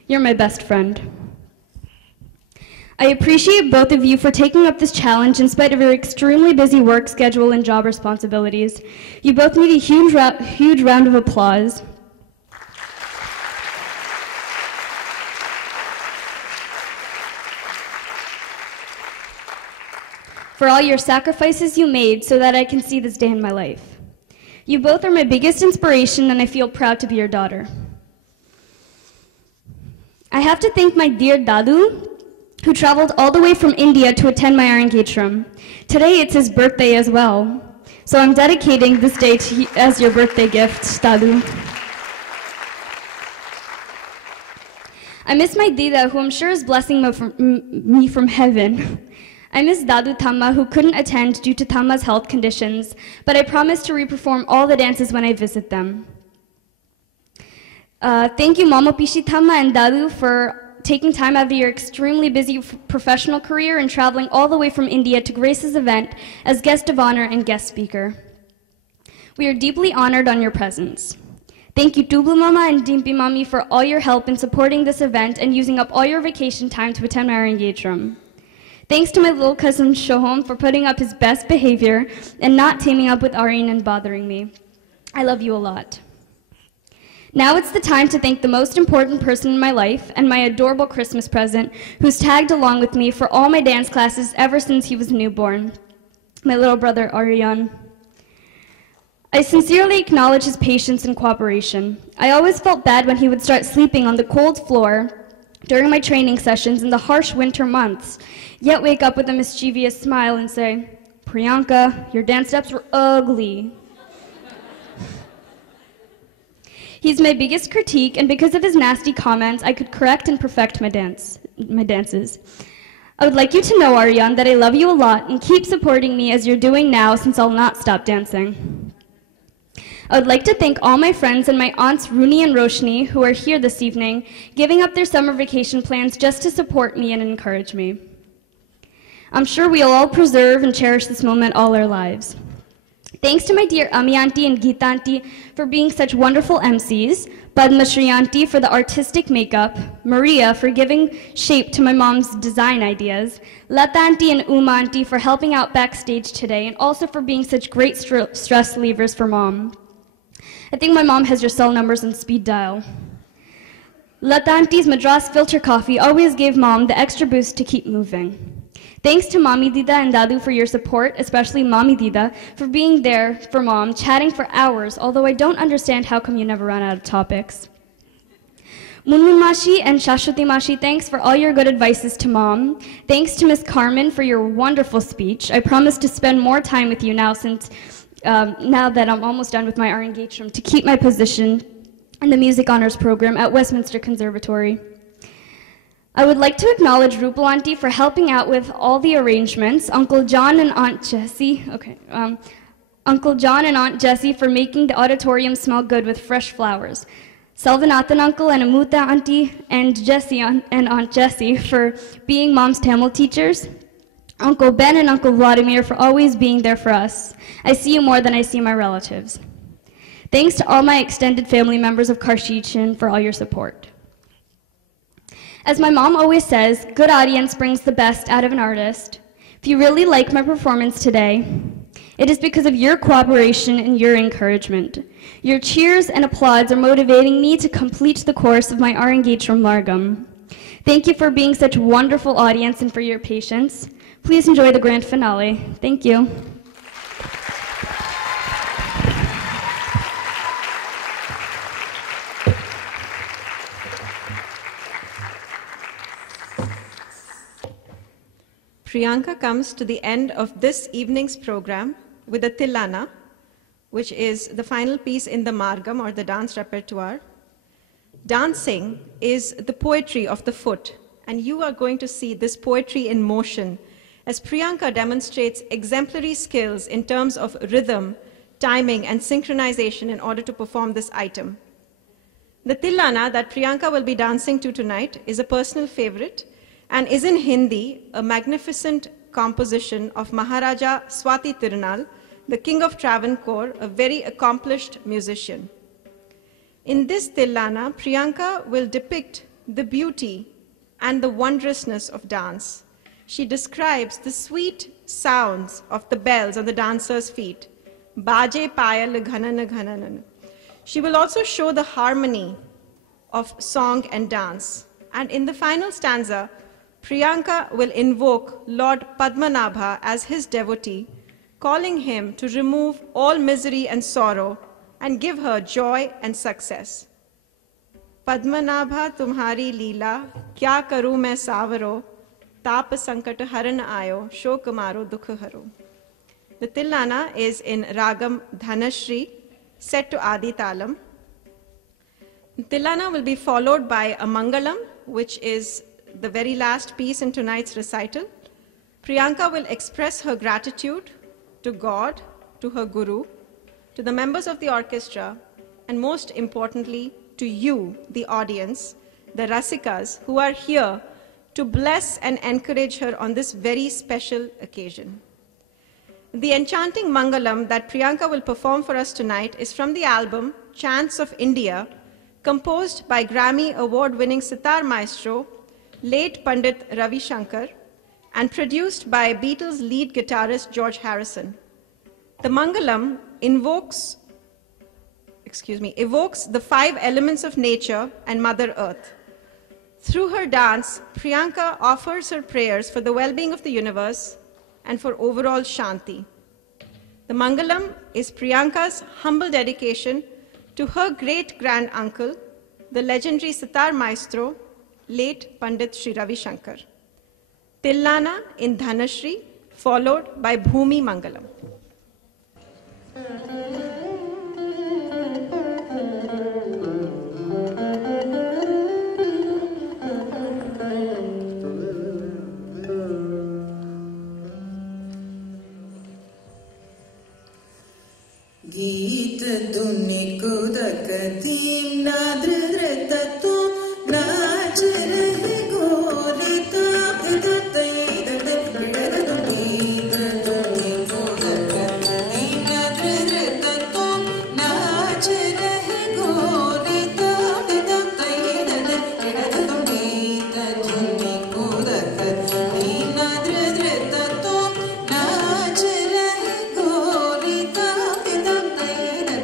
You're my best friend. I appreciate both of you for taking up this challenge in spite of your extremely busy work schedule and job responsibilities. You both need a huge round of applause. For all your sacrifices you made so that I can see this day in my life. You both are my biggest inspiration, and I feel proud to be your daughter. I have to thank my dear Dadu, who traveled all the way from India to attend my Arangetram. Today it's his birthday as well, so I'm dedicating this day to as your birthday gift, Dadu. I miss my Dida, who I'm sure is blessing me from heaven. I miss Dadu Thamma, who couldn't attend due to Thamma's health conditions, but I promise to reperform all the dances when I visit them. Thank you, Mama Pishi Thamma and Dadu, for taking time out of your extremely busy professional career and traveling all the way from India to grace this event as guest of honor and guest speaker. We are deeply honored on your presence. Thank you, Tublu Mama and Dimpi Mami, for all your help in supporting this event and using up all your vacation time to attend my Arangetram. Thanks to my little cousin Shoham for putting up his best behavior and not teaming up with Areen and bothering me. I love you a lot. Now it's the time to thank the most important person in my life and my adorable Christmas present, who's tagged along with me for all my dance classes ever since he was a newborn, my little brother Aryan. I sincerely acknowledge his patience and cooperation. I always felt bad when he would start sleeping on the cold floor during my training sessions in the harsh winter months, yet wake up with a mischievous smile and say, "Priyanka, your dance steps were ugly." He's my biggest critique, and because of his nasty comments, I could correct and perfect my dances. I would like you to know, Aryan, that I love you a lot and keep supporting me as you're doing now, since I'll not stop dancing. I would like to thank all my friends and my aunts Rooney and Roshni, who are here this evening, giving up their summer vacation plans just to support me and encourage me. I'm sure we'll all preserve and cherish this moment all our lives. Thanks to my dear Ami Auntie and Geeta Auntie for being such wonderful MCs, Padma Shri Auntie for the artistic makeup, Maria for giving shape to my mom's design ideas, Lata Auntie and Uma Auntie for helping out backstage today, and also for being such great stress relievers for Mom. I think my mom has your cell numbers on speed dial. Lata Auntie's Madras filter coffee always gave Mom the extra boost to keep moving. Thanks to Mami Dida and Dadu for your support, especially Mami Dida, for being there for Mom, chatting for hours, although I don't understand how come you never run out of topics. Munmun Mashi and Shashwati Mashi, thanks for all your good advices to Mom. Thanks to Miss Carmen for your wonderful speech. I promise to spend more time with you now now that I'm almost done with my Arangetram to keep my position in the Music Honors Program at Westminster Conservatory. I would like to acknowledge Rupal Auntie for helping out with all the arrangements, Uncle John and Aunt Jessie, Uncle John and Aunt Jessie for making the auditorium smell good with fresh flowers. Selvanathan Uncle and Amuta Auntie and Jessie and Aunt Jessie for being Mom's Tamil teachers. Uncle Ben and Uncle Vladimir for always being there for us. I see you more than I see my relatives. Thanks to all my extended family members of Karshichan for all your support. As my mom always says, good audience brings the best out of an artist. If you really like my performance today, it is because of your cooperation and your encouragement. Your cheers and applause are motivating me to complete the course of my Arangetram Margam. Thank you for being such a wonderful audience and for your patience. Please enjoy the grand finale. Thank you. Priyanka comes to the end of this evening's program with a Tilana, which is the final piece in the Margam or the dance repertoire. Dancing is the poetry of the foot, and you are going to see this poetry in motion as Priyanka demonstrates exemplary skills in terms of rhythm, timing, and synchronization in order to perform this item. The Tilana that Priyanka will be dancing to tonight is a personal favorite and is in Hindi, a magnificent composition of Maharaja Swati Tirunal, the King of Travancore, a very accomplished musician. In this Tilana, Priyanka will depict the beauty and the wondrousness of dance. She describes the sweet sounds of the bells on the dancers' feet. Baje payal ghanana ghanana. She will also show the harmony of song and dance. And in the final stanza, Priyanka will invoke Lord Padmanabha as his devotee, calling him to remove all misery and sorrow and give her joy and success. Padmanabha tumhari leela, kya karu main savaro, tap sankat haran ayo, shok maro dukh haro. The Tilana is in Ragam Dhanashri, set to Adi Talam. The Tilana will be followed by a Mangalam, which is the very last piece in tonight's recital. Priyanka will express her gratitude to God, to her Guru, to the members of the orchestra, and most importantly, to you, the audience, the Rasikas, who are here to bless and encourage her on this very special occasion. The enchanting Mangalam that Priyanka will perform for us tonight is from the album Chants of India, composed by Grammy Award-winning sitar maestro, late Pandit Ravi Shankar, and produced by Beatles lead guitarist George Harrison. The Mangalam evokes the 5 elements of nature and Mother Earth. Through her dance, Priyanka offers her prayers for the well-being of the universe and for overall Shanti. The Mangalam is Priyanka's humble dedication to her great-grand-uncle, the legendary sitar maestro, late Pandit Sri Ravi Shankar. Tilana in Dhanashri, followed by Bhumi Mangalam. गीत दुनि कुदक तीम नाद्र तत्व नाच रहे गोरे ताप दतई दत गीत दुनि कुदक तीम नाद्र तत्व नाच रहे गोरे ताप दतई दत गीत दुनि कुदक तीम नाद्र तत्व नाच रहे गोरे ताप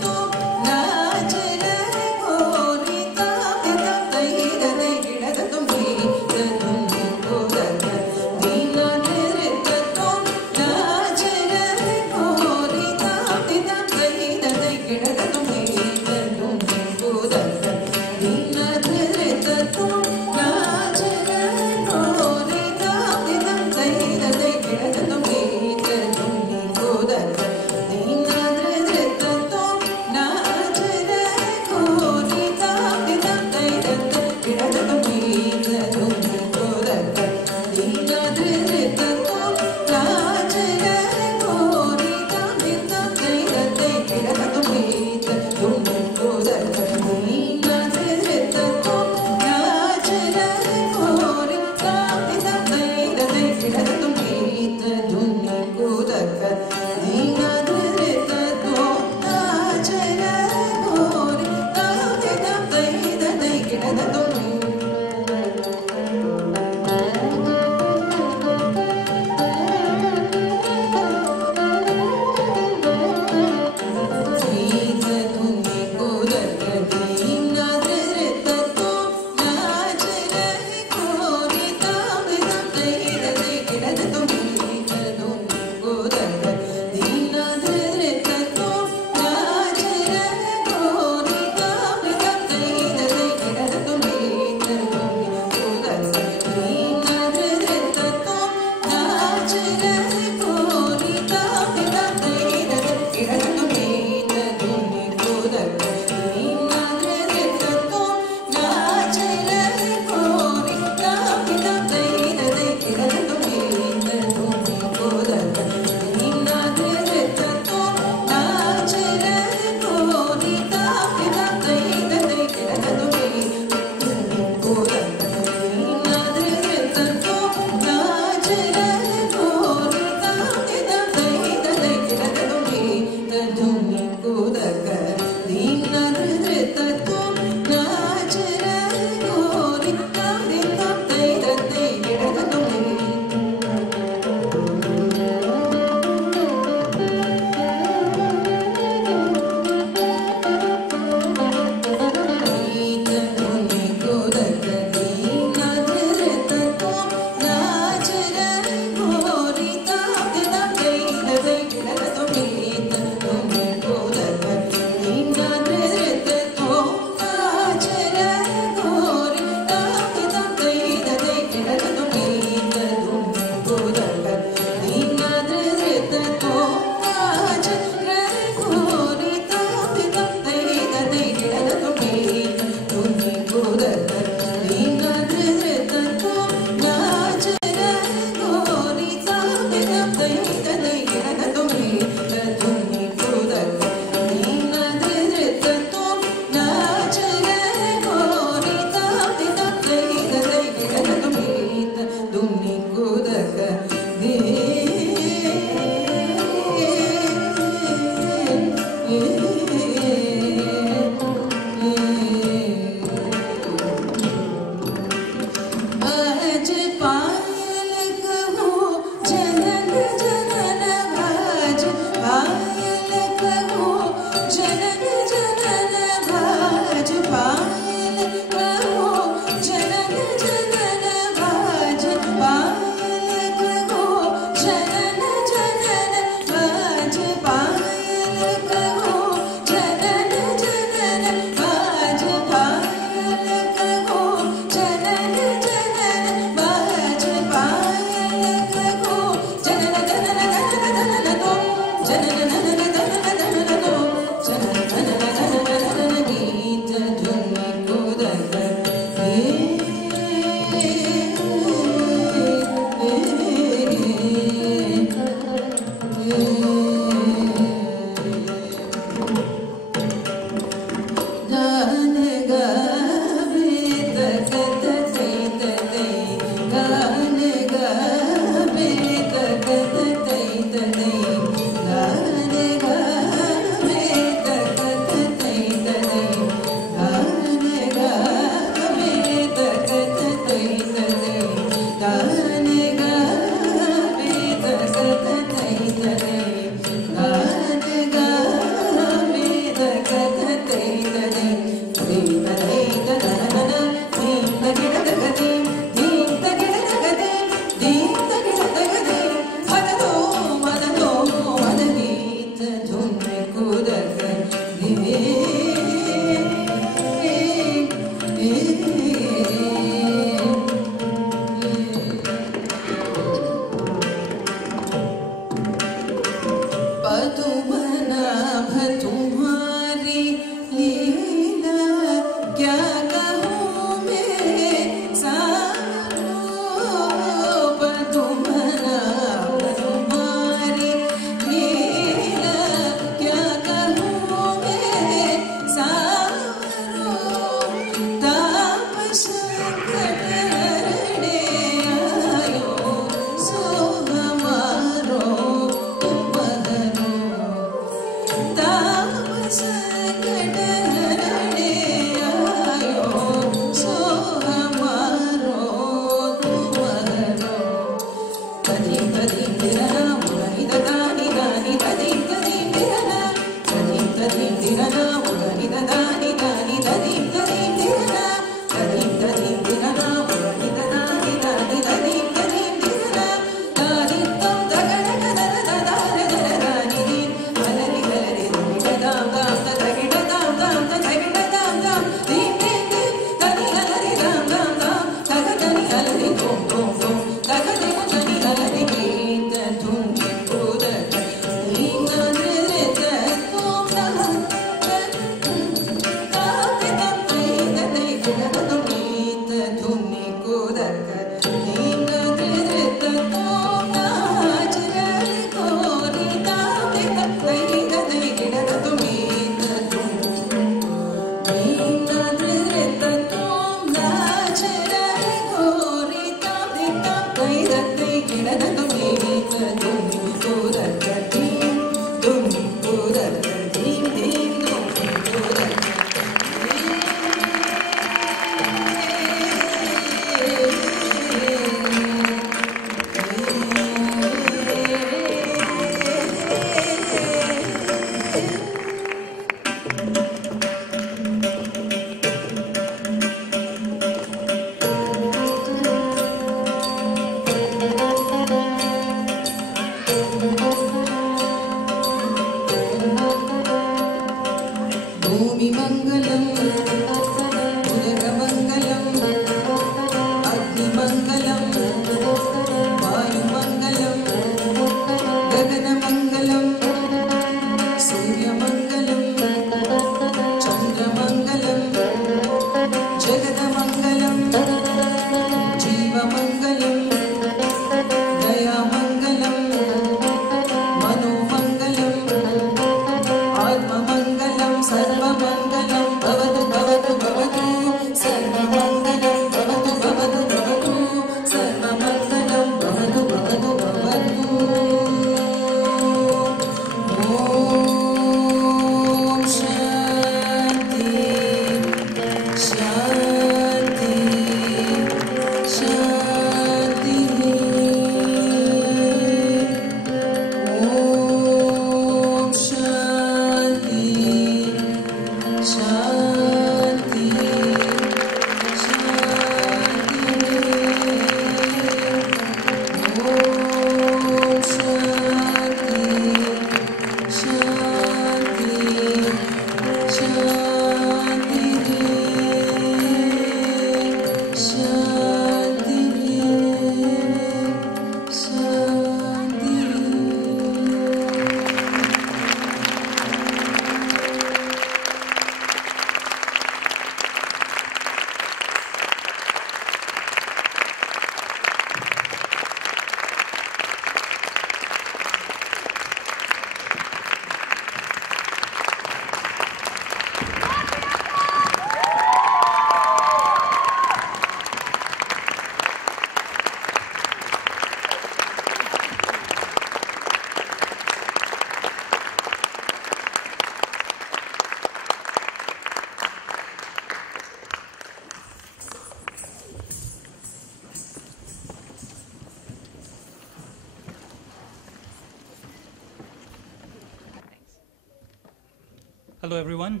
Hello, everyone.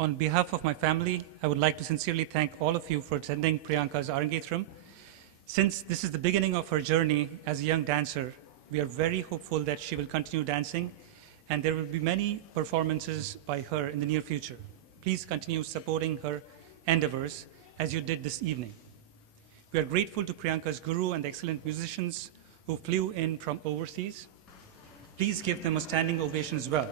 On behalf of my family, I would like to sincerely thank all of you for attending Priyanka's Arangetram. Since this is the beginning of her journey as a young dancer, we are very hopeful that she will continue dancing, and there will be many performances by her in the near future. Please continue supporting her endeavors as you did this evening. We are grateful to Priyanka's guru and the excellent musicians who flew in from overseas. Please give them a standing ovation as well.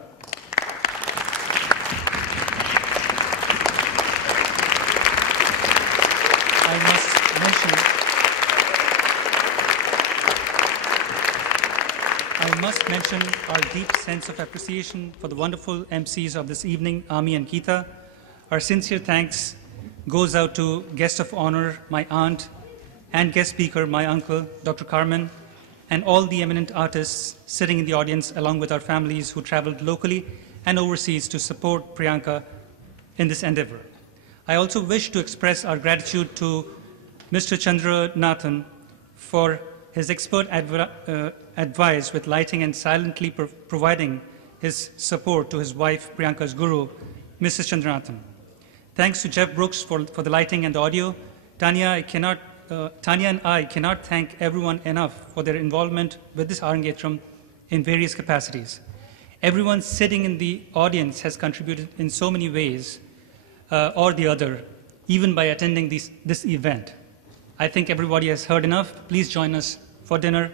I must mention our deep sense of appreciation for the wonderful MCs of this evening, Ami and Geeta. Our sincere thanks goes out to guest of honor, my aunt, and guest speaker, my uncle, Dr. Carmen, and all the eminent artists sitting in the audience, along with our families who traveled locally and overseas to support Priyanka in this endeavor. I also wish to express our gratitude to Mr. Chandra Nathan for his expert advice with lighting and silently providing his support to his wife, Priyanka's guru, Mrs. Chandranathan. Thanks to Jeff Brooks for the lighting and the audio. Tanya and I cannot thank everyone enough for their involvement with this Arangetram in various capacities. Everyone sitting in the audience has contributed in so many ways or the other, even by attending this event. I think everybody has heard enough. Please join us for dinner.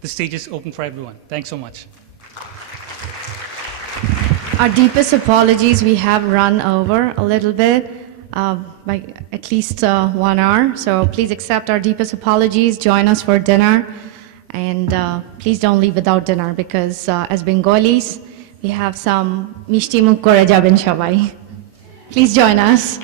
The stage is open for everyone. Thanks so much. Our deepest apologies. We have run over a little bit by at least 1 hour. So please accept our deepest apologies. Join us for dinner. And please don't leave without dinner because as Bengalis, we have some mishti mukh kore jaben shobai. Please join us.